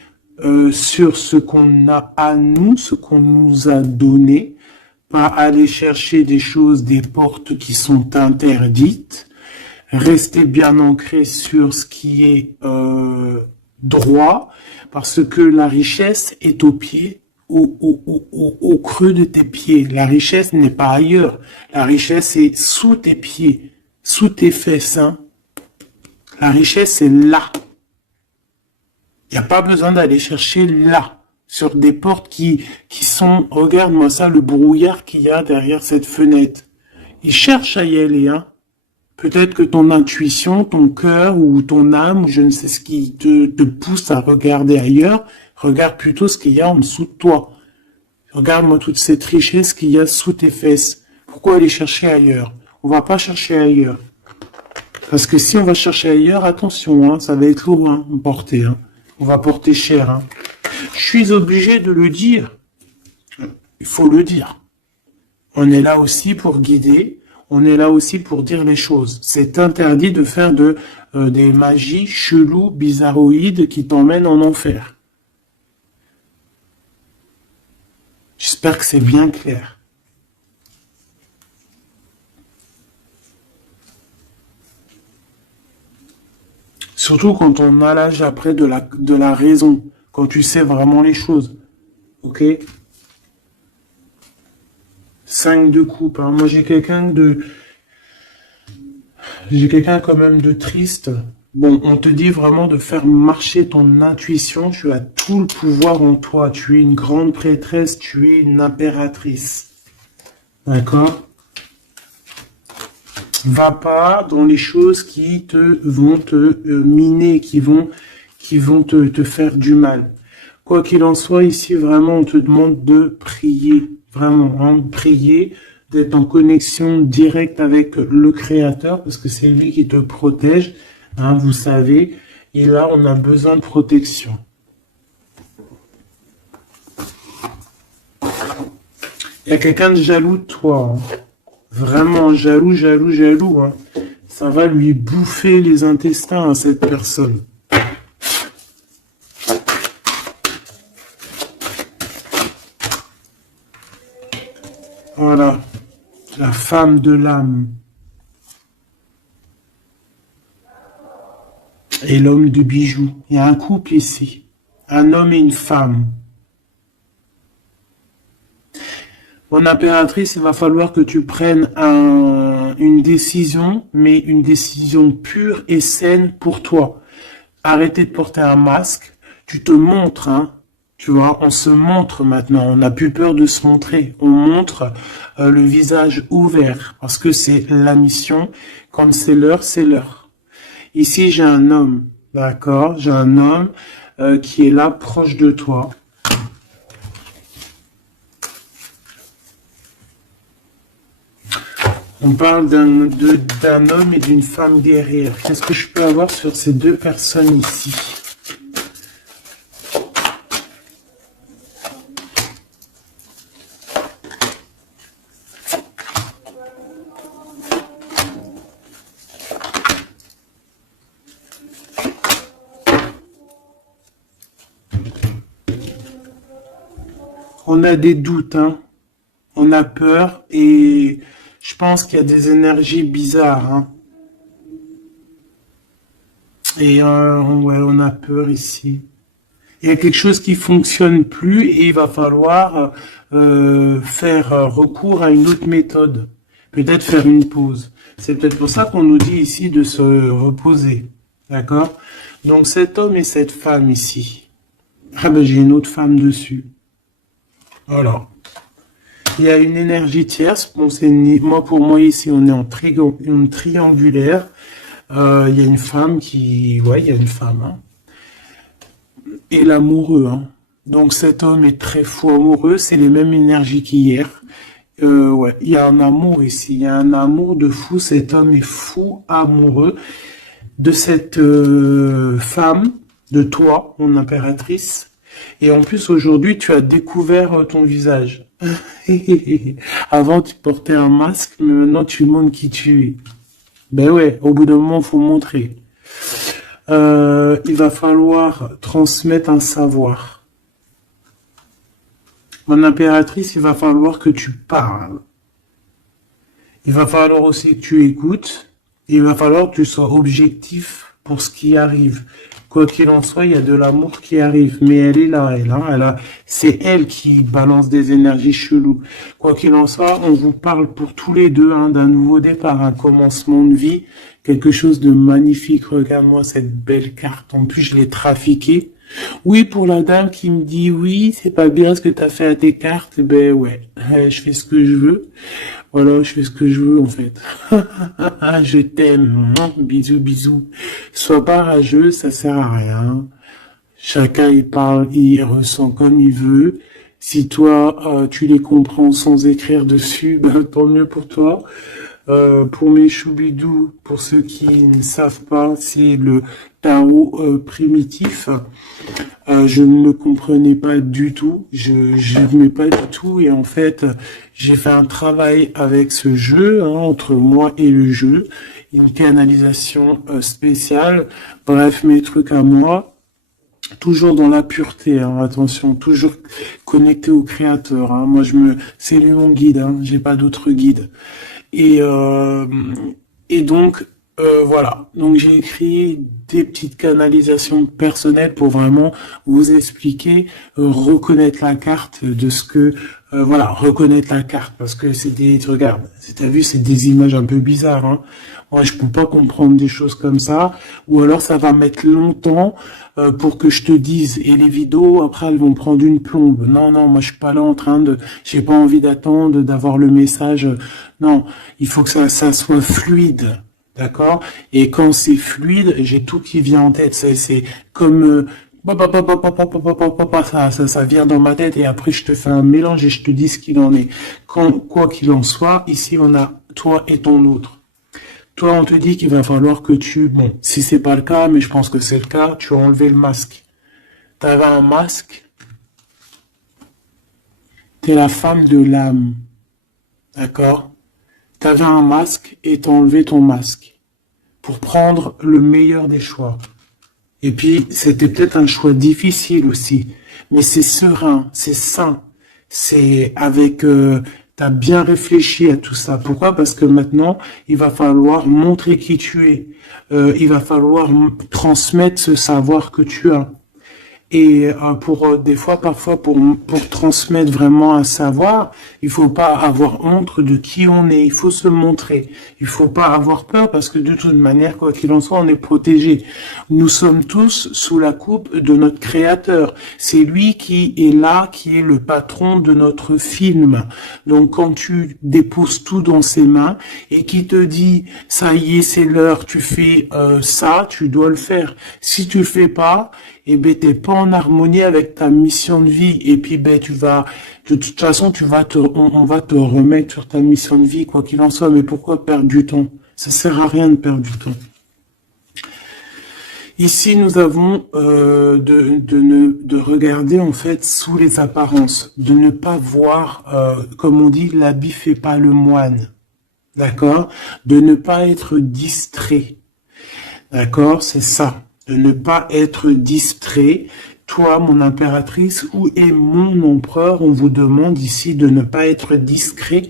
sur ce qu'on a à nous, ce qu'on nous a donné. pas aller chercher des choses, des portes qui sont interdites. Rester bien ancré sur ce qui est droit, parce que la richesse est au pied, au creux de tes pieds. La richesse n'est pas ailleurs. La richesse est sous tes pieds, sous tes fesses. Hein. La richesse est là. Il n'y a pas besoin d'aller chercher là, sur des portes qui sont... Regarde-moi ça, le brouillard qu'il y a derrière cette fenêtre. Il cherche à y aller, hein. Peut-être que ton intuition, ton cœur ou ton âme, ou je ne sais ce qui te pousse à regarder ailleurs, regarde plutôt ce qu'il y a en dessous de toi. Regarde-moi toute cette richesse qu'il y a sous tes fesses. Pourquoi aller chercher ailleurs? On va pas chercher ailleurs. Parce que si on va chercher ailleurs, attention, hein, ça va être lourd hein, à porter. Hein. On va porter cher. Hein. Je suis obligé de le dire. Il faut le dire. On est là aussi pour guider. On est là aussi pour dire les choses. C'est interdit de faire des magies cheloues, bizarroïdes qui t'emmènent en enfer. J'espère que c'est bien clair. Surtout quand on a l'âge après de la raison, quand tu sais vraiment les choses. Ok ? 5 de coupe. Hein. Moi, j'ai quelqu'un quand même de triste. Bon, on te dit vraiment de faire marcher ton intuition. Tu as tout le pouvoir en toi. Tu es une grande prêtresse. Tu es une impératrice. D'accord? Va pas dans les choses qui vont te miner, qui vont te faire du mal. Quoi qu'il en soit, ici, vraiment, on te demande de prier. Vraiment, hein, de prier, d'être en connexion directe avec le Créateur, parce que c'est lui qui te protège, hein, vous savez. Et là, on a besoin de protection. Il y a quelqu'un de jaloux de toi. Hein. Vraiment jaloux. Hein. Ça va lui bouffer les intestins à cette personne. Voilà, la femme de l'âme. Et l'homme de bijoux. Il y a un couple ici. Un homme et une femme. Mon impératrice, il va falloir que tu prennes une décision, mais une décision pure et saine pour toi. Arrêtez de porter un masque. Tu te montres, hein. Tu vois, on se montre maintenant, on n'a plus peur de se montrer. On montre le visage ouvert parce que c'est la mission. Quand c'est l'heure, c'est l'heure. Ici, j'ai un homme, d'accord? J'ai un homme qui est là, proche de toi. On parle d'un homme et d'une femme guerrière. Qu'est-ce que je peux avoir sur ces deux personnes ici? On a des doutes, hein. On a peur et je pense qu'il y a des énergies bizarres. Hein. Et ouais, on a peur ici. Il y a quelque chose qui fonctionne plus et il va falloir faire recours à une autre méthode. Peut-être faire une pause. C'est peut-être pour ça qu'on nous dit ici de se reposer. D'accord? Donc cet homme et cette femme ici. Ah ben j'ai une autre femme dessus. Voilà. Il y a une énergie tierce. Bon, pour moi ici, on est en triangulaire. Il y a une femme qui, ouais, il y a une femme. Hein. Et l'amoureux. Hein. Donc cet homme est très fou amoureux. C'est les mêmes énergies qu'hier. Ouais, il y a un amour ici. Il y a un amour de fou. Cet homme est fou amoureux de cette femme, de toi, mon impératrice. Et en plus, aujourd'hui, tu as découvert ton visage. Avant, tu portais un masque, mais maintenant, tu montres qui tu es. Ben ouais, au bout d'un moment, il faut montrer. Il va falloir transmettre un savoir. Mon impératrice, il va falloir que tu parles. Il va falloir aussi que tu écoutes. Il va falloir que tu sois objectif pour ce qui arrive. Quoi qu'il en soit, il y a de l'amour qui arrive. Mais elle est là, c'est elle qui balance des énergies cheloues. Quoi qu'il en soit, on vous parle pour tous les deux d'un nouveau départ, un commencement de vie, quelque chose de magnifique. Regarde-moi cette belle carte. En plus, je l'ai trafiquée. Oui, pour la dame qui me dit oui, c'est pas bien ce que tu as fait à tes cartes, ben ouais, je fais ce que je veux. Voilà, je fais ce que je veux en fait. Je t'aime. Bisous, bisous. Sois pas rageux, ça sert à rien. Chacun il parle, il ressent comme il veut. Si toi tu les comprends sans écrire dessus, ben tant mieux pour toi. Pour mes choubidous, pour ceux qui ne savent pas, c'est le tarot primitif. Je ne le comprenais pas du tout, je n'aimais pas du tout, et en fait, j'ai fait un travail avec ce jeu, entre moi et le jeu, une canalisation spéciale, bref, mes trucs à moi, toujours dans la pureté, attention, toujours connecté au créateur, moi c'est lui mon guide, j'ai pas d'autre guide. Et donc, voilà. Donc, j'ai écrit des petites canalisations personnelles pour vraiment vous expliquer, reconnaître la carte de ce que, voilà, reconnaître la carte parce que c'est des, regarde, t'as vu, c'est des images un peu bizarres, Moi, je peux pas comprendre des choses comme ça, ou alors ça va mettre longtemps pour que je te dise. Et les vidéos, après, elles vont prendre une plombe. Non, non, moi, je suis pas là en train de, j'ai pas envie d'attendre, d'avoir le message. Non, il faut que ça soit fluide. D'accord? Et quand c'est fluide, j'ai tout qui vient en tête. C'est comme ça vient dans ma tête et après je te fais un mélange et je te dis ce qu'il en est. Quoi qu'il en soit, ici on a toi et ton autre. Toi, on te dit qu'il va falloir que bon, si c'est pas le cas, mais je pense que c'est le cas, tu as enlevé le masque. T'avais un masque, t'es la femme de l'âme. D'accord? T'avais un masque et t'as enlevé ton masque pour prendre le meilleur des choix. Et puis, c'était peut-être un choix difficile aussi, mais c'est serein, c'est sain, c'est avec... t'as bien réfléchi à tout ça. Pourquoi? Parce que maintenant, il va falloir montrer qui tu es. Il va falloir transmettre ce savoir que tu as. Et des fois, parfois, pour transmettre vraiment un savoir, il faut pas avoir honte de qui on est. Il faut se montrer. Il faut pas avoir peur parce que de toute manière, quoi qu'il en soit, on est protégé. Nous sommes tous sous la coupe de notre Créateur. C'est lui qui est là, qui est le patron de notre film. Donc, quand tu déposes tout dans ses mains et qui te dit, ça y est, c'est l'heure, tu fais ça, tu dois le faire. Si tu le fais pas, et ben t'es pas en harmonie avec ta mission de vie et puis ben tu vas de toute façon on va te remettre sur ta mission de vie quoi qu'il en soit. Mais pourquoi perdre du temps? Ça sert à rien de perdre du temps. Ici nous avons de regarder en fait sous les apparences, de ne pas voir comme on dit l'habit fait pas le moine, d'accord, de ne pas être distrait, d'accord, c'est ça. De ne pas être distrait. Toi, mon impératrice, où est mon empereur? On vous demande ici de ne pas être discret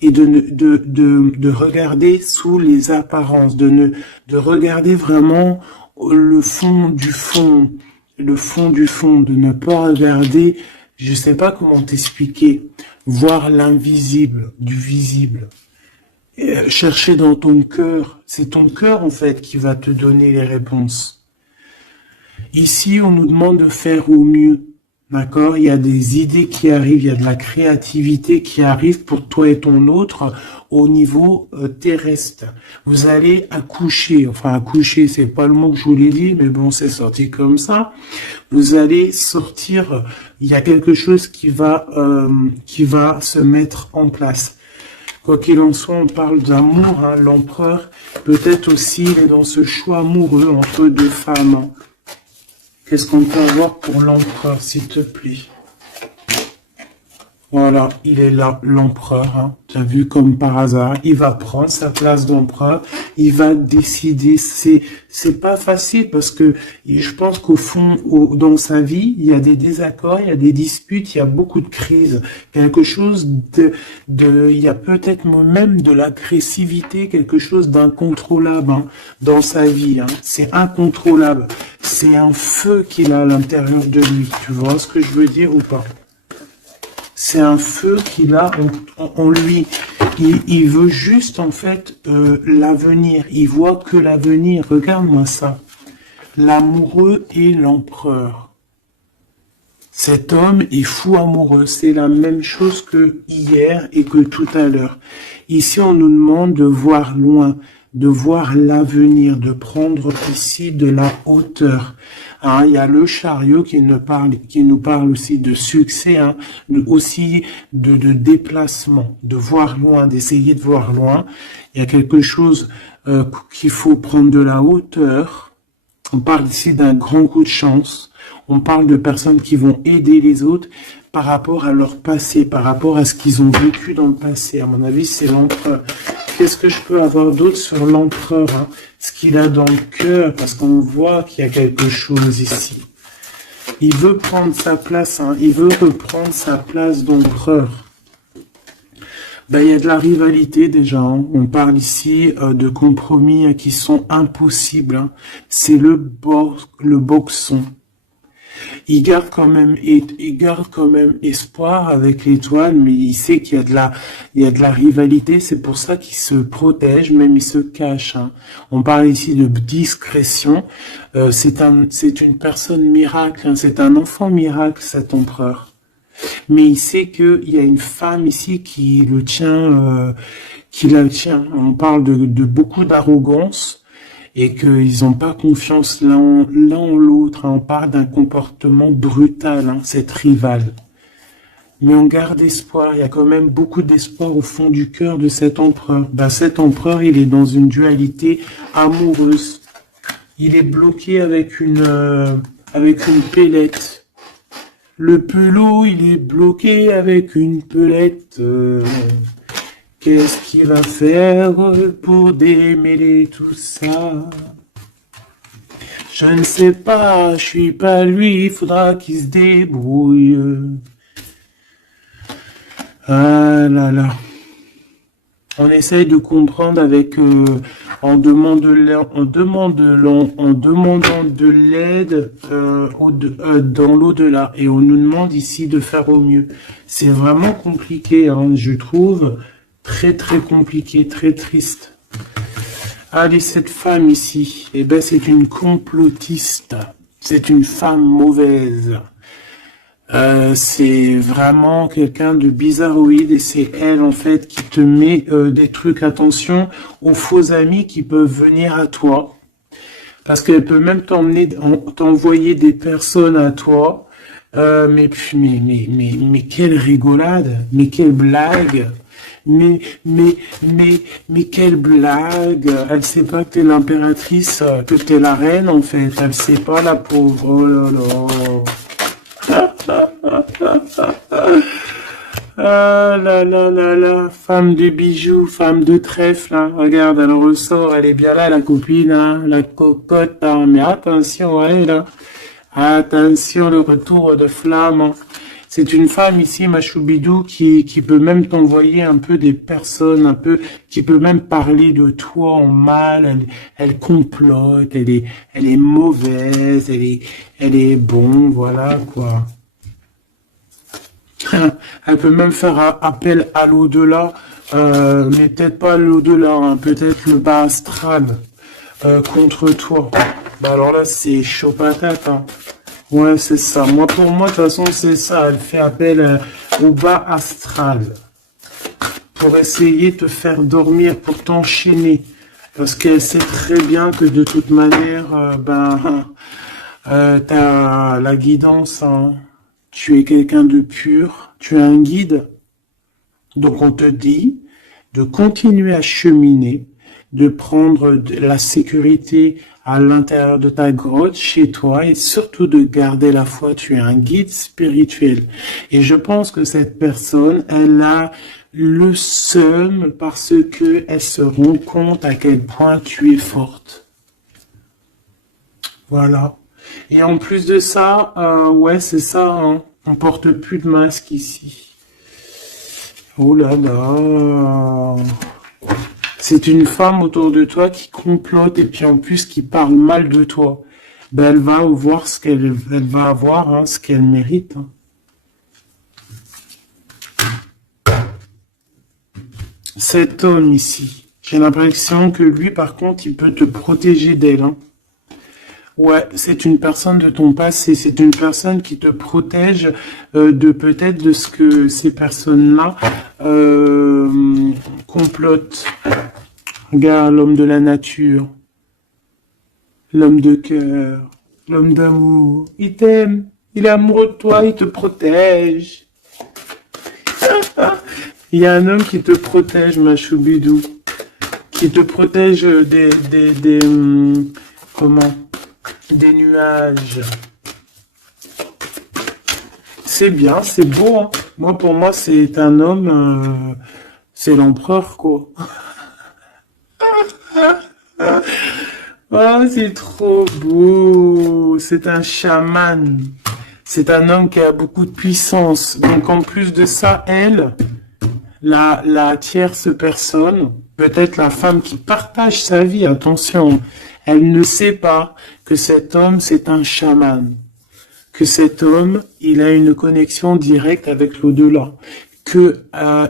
et de regarder sous les apparences, de regarder vraiment le fond du fond, de ne pas regarder, je sais pas comment t'expliquer, voir l'invisible du visible. Chercher dans ton cœur, c'est ton cœur en fait qui va te donner les réponses. Ici, on nous demande de faire au mieux, d'accord? Il y a des idées qui arrivent, il y a de la créativité qui arrive pour toi et ton autre au niveau terrestre. Vous allez accoucher, enfin accoucher, c'est pas le mot que je voulais dire, mais bon, c'est sorti comme ça. Vous allez sortir, il y a quelque chose qui va se mettre en place. Quoi qu'il en soit, on parle d'amour, l'empereur, peut-être aussi, il est dans ce choix amoureux entre deux femmes. Qu'est-ce qu'on peut avoir pour l'empereur, s'il te plaît? Voilà, il est là, l'empereur, hein. Tu as vu comme par hasard, il va prendre sa place d'empereur, il va décider. C'est pas facile parce que je pense qu'au fond, dans sa vie, il y a des désaccords, il y a des disputes, il y a beaucoup de crises, quelque chose il y a peut-être même de l'agressivité, quelque chose d'incontrôlable, hein, dans sa vie, hein. C'est incontrôlable. C'est un feu qu'il a à l'intérieur de lui. Tu vois ce que je veux dire ou pas? C'est un feu qu'il a en lui. Il veut juste, en fait, l'avenir. Il voit que l'avenir. Regarde-moi ça. L'amoureux et l'empereur. Cet homme est fou amoureux. C'est la même chose que hier et que tout à l'heure. Ici, on nous demande de voir loin, de voir l'avenir, de prendre ici de la hauteur. Hein, il y a le chariot qui nous parle aussi de succès, hein, aussi de déplacement, de voir loin, d'essayer de voir loin. Il y a quelque chose qu'il faut prendre de la hauteur. On parle ici d'un grand coup de chance. On parle de personnes qui vont aider les autres par rapport à leur passé, par rapport à ce qu'ils ont vécu dans le passé. À mon avis, c'est l'empereur. Qu'est-ce que je peux avoir d'autre sur l'empereur, hein? Ce qu'il a dans le cœur, parce qu'on voit qu'il y a quelque chose ici. Il veut prendre sa place, hein? Il veut reprendre sa place d'empereur. Ben, il y a de la rivalité déjà, hein. On parle ici de compromis, hein, qui sont impossibles, hein. C'est le boxon. Il garde quand même espoir avec l'étoile, mais il sait qu'il y a de la rivalité. C'est pour ça qu'il se protège, même il se cache, hein. On parle ici de discrétion. C'est une personne miracle, hein. C'est un enfant miracle, cet empereur. Mais il sait qu'il y a une femme ici qui le tient, qui la tient. On parle de beaucoup d'arrogance. Et qu'ils n'ont pas confiance l'un en l'autre, hein. On parle d'un comportement brutal, hein, cette rivale. Mais on garde espoir, il y a quand même beaucoup d'espoir au fond du cœur de cet empereur. Ben, cet empereur, il est dans une dualité amoureuse. Il est bloqué avec une pellette. Le pelot, il est bloqué avec une pelette. Qu'est-ce qu'il va faire pour démêler tout ça? Je ne sais pas, je suis pas lui, il faudra qu'il se débrouille. Ah là là. On essaye de comprendre avec, en demandant de l'aide dans l'au-delà. Et on nous demande ici de faire au mieux. C'est vraiment compliqué, hein, je trouve. Très très compliqué, très triste. Allez, cette femme ici, eh ben c'est une complotiste. C'est une femme mauvaise. C'est vraiment quelqu'un de bizarroïde et c'est elle en fait qui te met des trucs. Attention aux faux amis qui peuvent venir à toi. Parce qu'elle peut même t'envoyer des personnes à toi. Mais quelle rigolade, mais quelle blague. Mais quelle blague! Elle sait pas que t'es l'impératrice, que t'es la reine, en fait. Elle sait pas, la pauvre. Oh là là. Ah là là là là. Femme de bijoux, femme de trèfle, hein. Regarde, elle ressort, elle est bien là, la copine, hein. La cocotte, hein. Mais attention à elle, hein. Attention, le retour de flamme, hein. C'est une femme ici, ma choubidou, qui peut même t'envoyer un peu des personnes, qui peut même parler de toi en mal. Elle complote, elle est mauvaise, elle est bon, voilà, quoi. Elle peut même faire appel à l'au-delà, mais peut-être pas l'au-delà, hein, peut-être le bas astral, contre toi. Bah alors là, c'est chaud patate, hein. Ouais, c'est ça. Pour moi, de toute façon, c'est ça. Elle fait appel au bas astral pour essayer de te faire dormir, pour t'enchaîner. Parce qu'elle sait très bien que de toute manière, t'as la guidance, hein. Tu es quelqu'un de pur, tu es un guide. Donc on te dit de continuer à cheminer, de prendre la sécurité à l'intérieur de ta grotte, chez toi, et surtout de garder la foi. Tu es un guide spirituel. Et je pense que cette personne, elle a le seum parce que elle se rend compte à quel point tu es forte. Voilà. Et en plus de ça, ouais, c'est ça, hein. On porte plus de masque ici. Oh là là. C'est une femme autour de toi qui complote et puis en plus qui parle mal de toi. Ben, elle va voir ce qu'elle va avoir, hein, ce qu'elle mérite, hein. Cet homme ici, j'ai l'impression que lui, par contre, il peut te protéger d'elle, hein. Ouais, c'est une personne de ton passé, c'est une personne qui te protège de peut-être de ce que ces personnes-là complotent. Regarde l'homme de la nature, l'homme de cœur, l'homme d'amour. Il t'aime, il est amoureux de toi, il te protège. Il y a un homme qui te protège, ma choubidou, qui te protège comment? Des nuages. C'est bien, c'est beau, hein. Moi, pour moi, c'est un homme, c'est l'empereur, quoi. Oh, c'est trop beau. C'est un chaman. C'est un homme qui a beaucoup de puissance. Donc, en plus de ça, elle, la tierce personne, peut-être la femme qui partage sa vie, attention, elle ne sait pas que cet homme, c'est un chaman. Que cet homme, il a une connexion directe avec l'au-delà. Que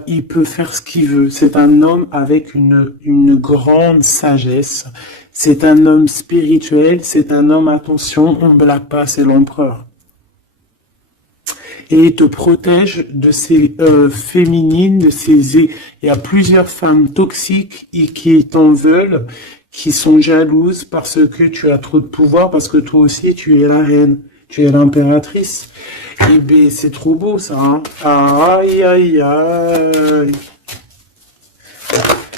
il peut faire ce qu'il veut. C'est un homme avec une grande sagesse. C'est un homme spirituel. C'est un homme, attention, on ne blague pas, c'est l'empereur. Et il te protège de ces féminines, de ces... Il y a plusieurs femmes toxiques qui t'en veulent, qui sont jalouses parce que tu as trop de pouvoir, parce que toi aussi tu es la reine, tu es l'impératrice. Et ben c'est trop beau ça, hein. Aïe aïe aïe.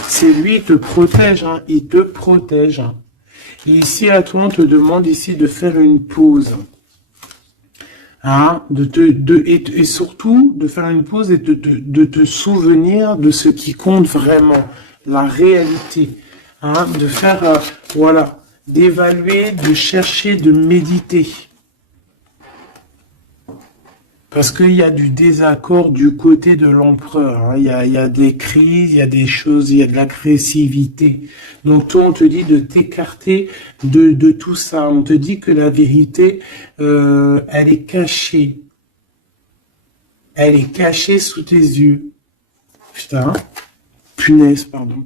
C'est lui, il te protège, hein. Il te protège, hein. Et ici à toi on te demande ici de faire une pause. Hein, et surtout de faire une pause et de te souvenir de ce qui compte vraiment, la réalité, hein, de faire, voilà, d'évaluer, de chercher, de méditer. Parce qu'il y a du désaccord du côté de l'empereur, hein. Il y a des crises, il y a des choses, il y a de l'agressivité. Donc toi, on te dit de t'écarter de tout ça. On te dit que la vérité, elle est cachée. Elle est cachée sous tes yeux. Putain, punaise, pardon.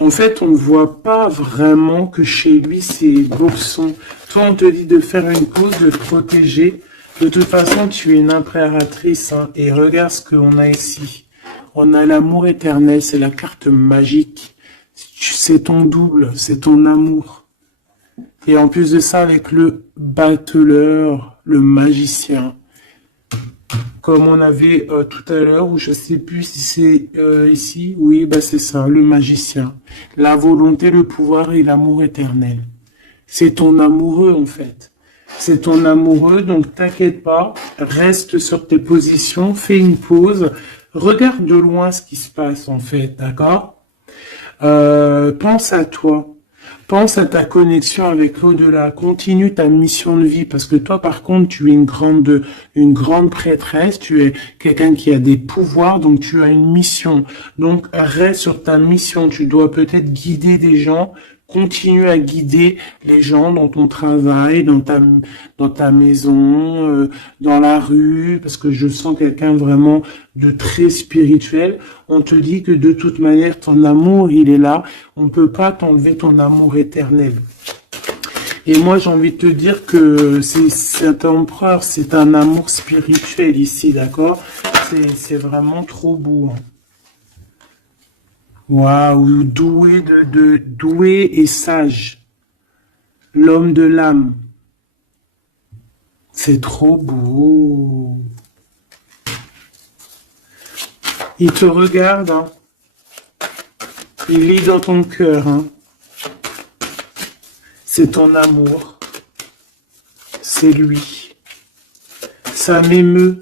En fait, on ne voit pas vraiment que chez lui, c'est bourson. Toi, on te dit de faire une pause, de te protéger. De toute façon, tu es une impératrice, hein, et regarde ce qu'on a ici. On a l'amour éternel, c'est la carte magique. C'est ton double, c'est ton amour. Et en plus de ça, avec le battleur, le magicien. Comme on avait tout à l'heure, ou je sais plus si c'est ici, oui, bah c'est ça, le magicien. La volonté, le pouvoir et l'amour éternel. C'est ton amoureux en fait. C'est ton amoureux, donc t'inquiète pas, reste sur tes positions, fais une pause, regarde de loin ce qui se passe en fait, d'accord? Pense à toi. Pense à ta connexion avec l'au-delà. Continue ta mission de vie parce que toi, par contre, tu es une grande prêtresse. Tu es quelqu'un qui a des pouvoirs, donc tu as une mission. Donc reste sur ta mission. Tu dois peut-être guider des gens. Continue à guider les gens dans ton travail, dans ta maison, dans la rue, parce que je sens quelqu'un vraiment de très spirituel. On te dit que de toute manière, ton amour, il est là. On ne peut pas t'enlever ton amour éternel. Et moi, j'ai envie de te dire que cet empereur, c'est un amour spirituel ici, d'accord? C'est vraiment trop beau, hein. Waouh, doué et sage. L'homme de l'âme. C'est trop beau. Il te regarde, hein. Il lit dans ton cœur, hein. C'est ton amour. C'est lui. Ça m'émeut.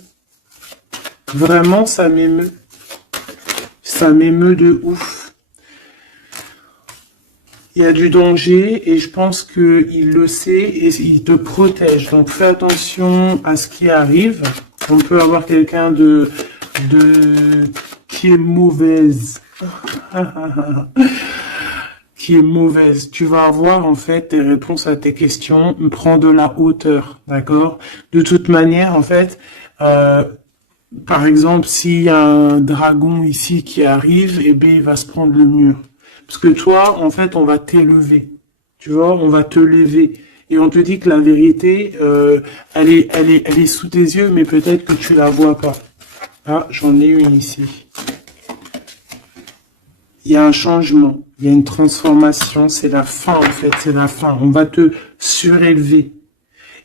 Vraiment, ça m'émeut. Ça m'émeut de ouf. Il y a du danger et je pense qu'il le sait et il te protège. Donc fais attention à ce qui arrive. On peut avoir quelqu'un qui est mauvaise. Qui est mauvaise. Tu vas avoir en fait tes réponses à tes questions. Prends de la hauteur, d'accord? De toute manière, en fait, par exemple, s'il y a un dragon ici qui arrive, eh bien, il va se prendre le mur. Parce que toi, en fait, on va t'élever. Tu vois, on va te lever. Et on te dit que la vérité, elle est sous tes yeux, mais peut-être que tu la vois pas. Ah, j'en ai une ici. Il y a un changement, il y a une transformation, c'est la fin, en fait, c'est la fin. On va te surélever.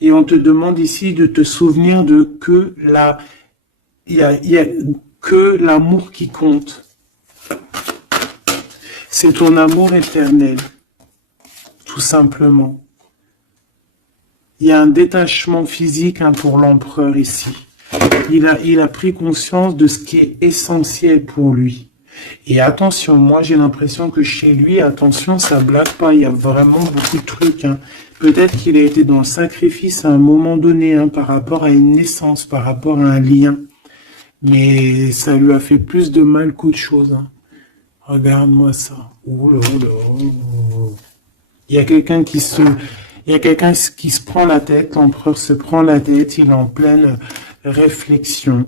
Et on te demande ici de te souvenir de que il y a que l'amour qui compte. C'est ton amour éternel, tout simplement. Il y a un détachement physique pour l'empereur ici. Il a pris conscience de ce qui est essentiel pour lui. Et attention, moi j'ai l'impression que chez lui, attention, ça blague pas, il y a vraiment beaucoup de trucs. Hein. Peut-être qu'il a été dans le sacrifice à un moment donné, par rapport à une naissance, par rapport à un lien. Mais ça lui a fait plus de mal qu'autre chose. Hein. Regarde-moi ça. Oula, oula, oula. Il y a quelqu'un qui se prend la tête, l'empereur se prend la tête, il est en pleine réflexion.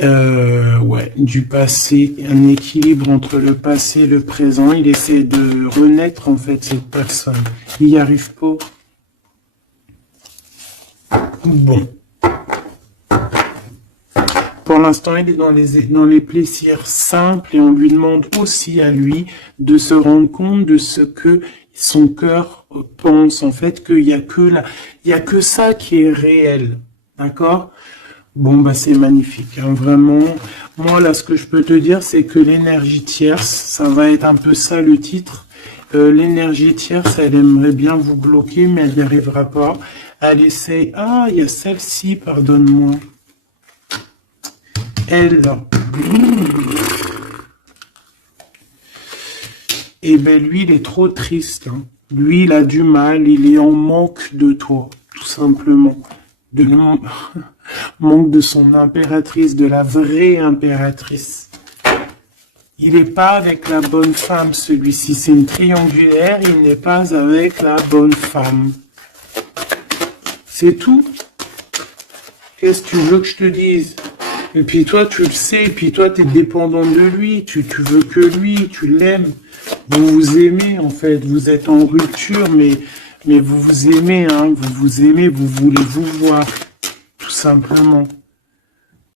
Ouais, du passé, un équilibre entre le passé et le présent. Il essaie de renaître, en fait, cette personne. Il n'y arrive pas. Bon. Pour l'instant, il est dans les plaisirs simples et on lui demande aussi à lui de se rendre compte de ce que son cœur pense. En fait, qu'il y a que ça qui est réel. D'accord? Bon, bah, c'est magnifique, hein, vraiment. Moi, là, ce que je peux te dire, c'est que l'énergie tierce, ça va être un peu ça le titre. L'énergie tierce, elle aimerait bien vous bloquer, mais elle n'y arrivera pas. Elle essaye. Ah, il y a celle-ci, pardonne-moi. Elle. Eh ben, lui, il est trop triste. Hein. Lui, il a du mal, il est en manque de toi, tout simplement. Manque de son impératrice, de la vraie impératrice. Il n'est pas avec la bonne femme, celui-ci. C'est une triangulaire, il n'est pas avec la bonne femme. C'est tout. Qu'est-ce que tu veux que je te dise? Et puis toi, tu le sais, et puis toi, tu es dépendant de lui, tu veux que lui, tu l'aimes. Vous vous aimez, en fait. Vous êtes en rupture, mais vous vous aimez, hein. Vous vous aimez, vous voulez vous voir. Tout simplement.